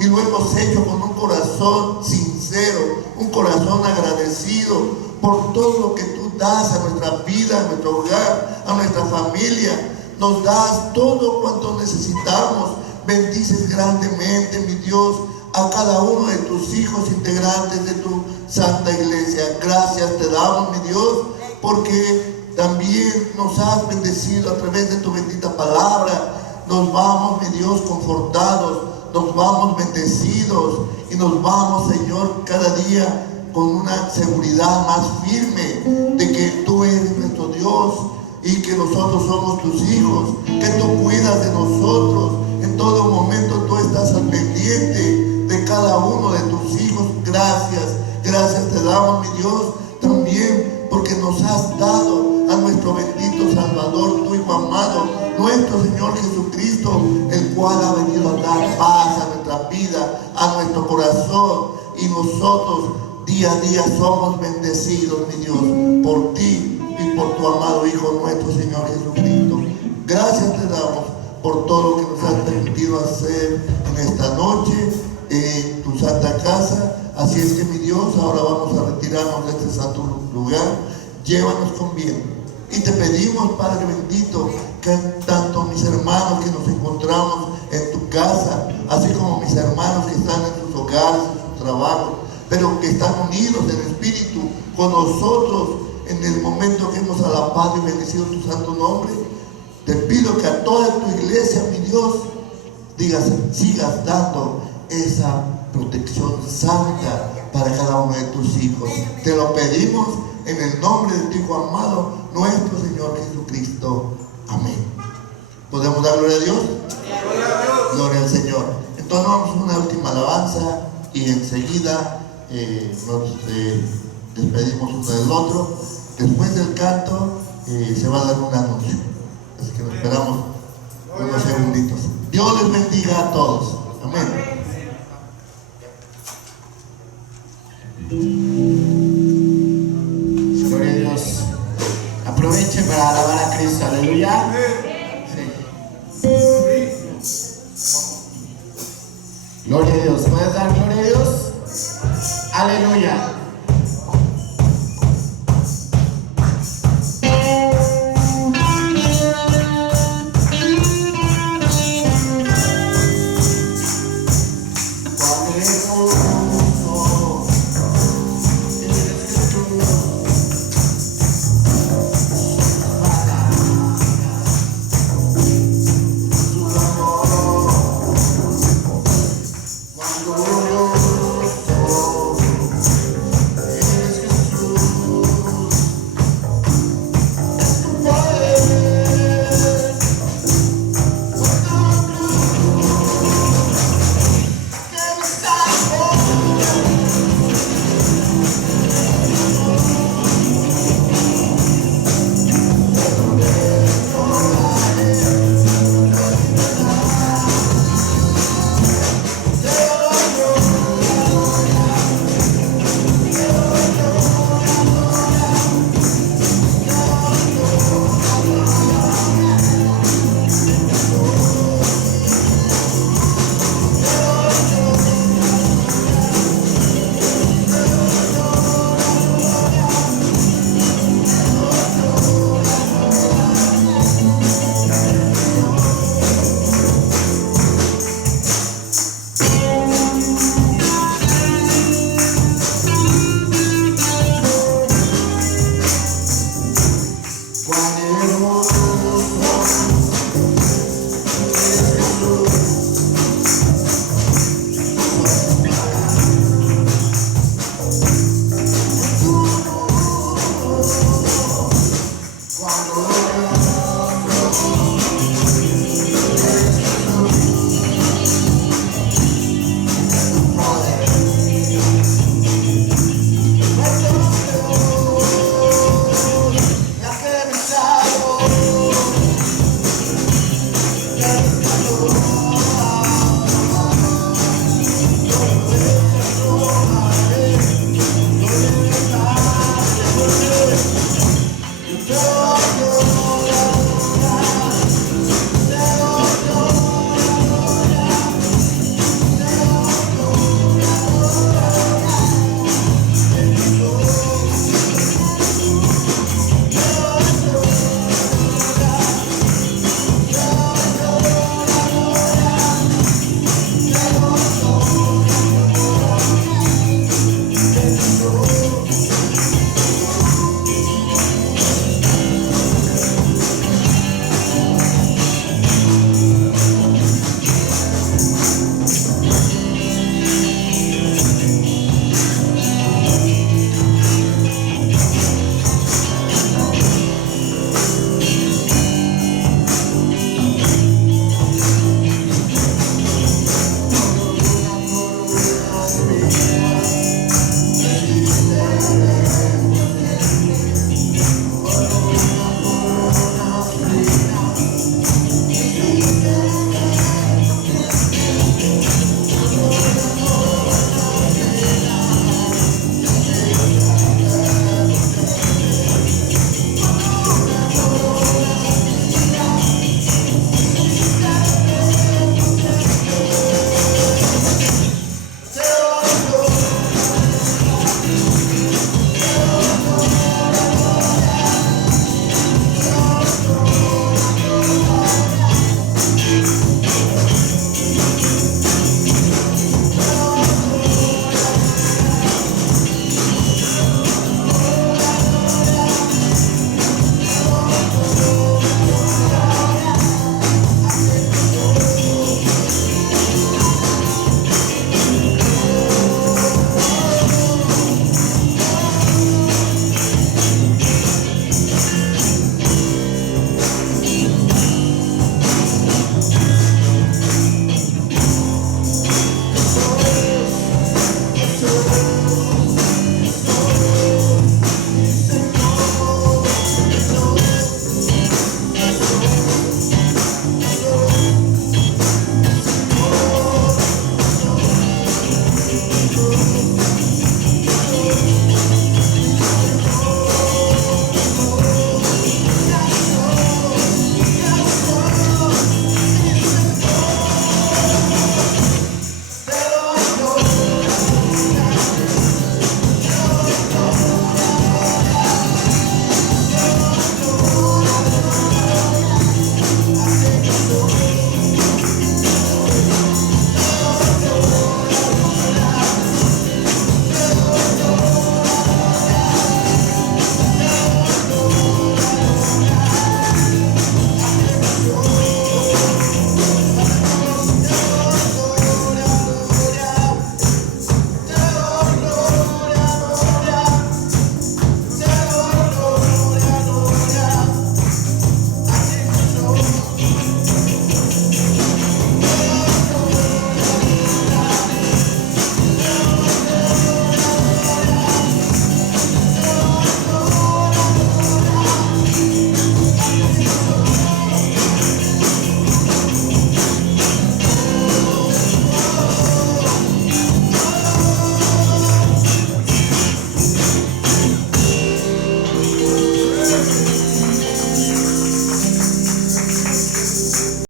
Y lo hemos hecho con un corazón sincero, un corazón agradecido por todo lo que tú das a nuestra vida, a nuestro hogar, a nuestra familia. Nos das todo cuanto necesitamos. Bendices grandemente, mi Dios, a cada uno de tus hijos integrantes de tu santa iglesia. Gracias te damos, mi Dios, porque también nos has bendecido a través de tu bendita palabra. Nos vamos, mi Dios, confortados, nos vamos bendecidos y nos vamos, Señor, cada día con una seguridad más firme de que tú eres nuestro Dios y que nosotros somos tus hijos, que tú cuidas de nosotros. En todo momento tú estás al pendiente de cada uno de tus hijos. Gracias te damos, mi Dios, también porque nos has dado a nuestro bendito Salvador, tu Hijo amado, nuestro Señor Jesucristo, el cual ha venido a dar paz a nuestra vida, a nuestro corazón, y nosotros día a día somos bendecidos, mi Dios, por ti y por tu amado Hijo, nuestro Señor Jesucristo. Gracias te damos por todo lo que nos has permitido hacer en esta noche en tu santa casa. Así es que, mi Dios, ahora vamos a retirarnos de este santo lugar. Llévanos con bien. Y te pedimos, Padre bendito, que tanto mis hermanos que nos encontramos en tu casa, así como mis hermanos que están en sus hogares, en sus trabajos, pero que están unidos en espíritu con nosotros en el momento que hemos alabado y bendecido tu santo nombre, te pido que a toda tu iglesia, mi Dios, sigas dando esa protección santa para cada uno de tus hijos. Te lo pedimos en el nombre de tu Hijo amado, nuestro Señor Jesucristo. Amén. ¿Podemos dar gloria a Dios? Gloria al Señor. Entonces vamos a una última alabanza y enseguida nos despedimos uno del otro. Después del canto se va a dar un anuncio. Así que nos esperamos unos segunditos. Dios les bendiga a todos. Amén. Gloria a Dios. Aproveche para alabar a Cristo. Aleluya. Sí. Gloria a Dios. ¿Puedes dar gloria a Dios? Aleluya.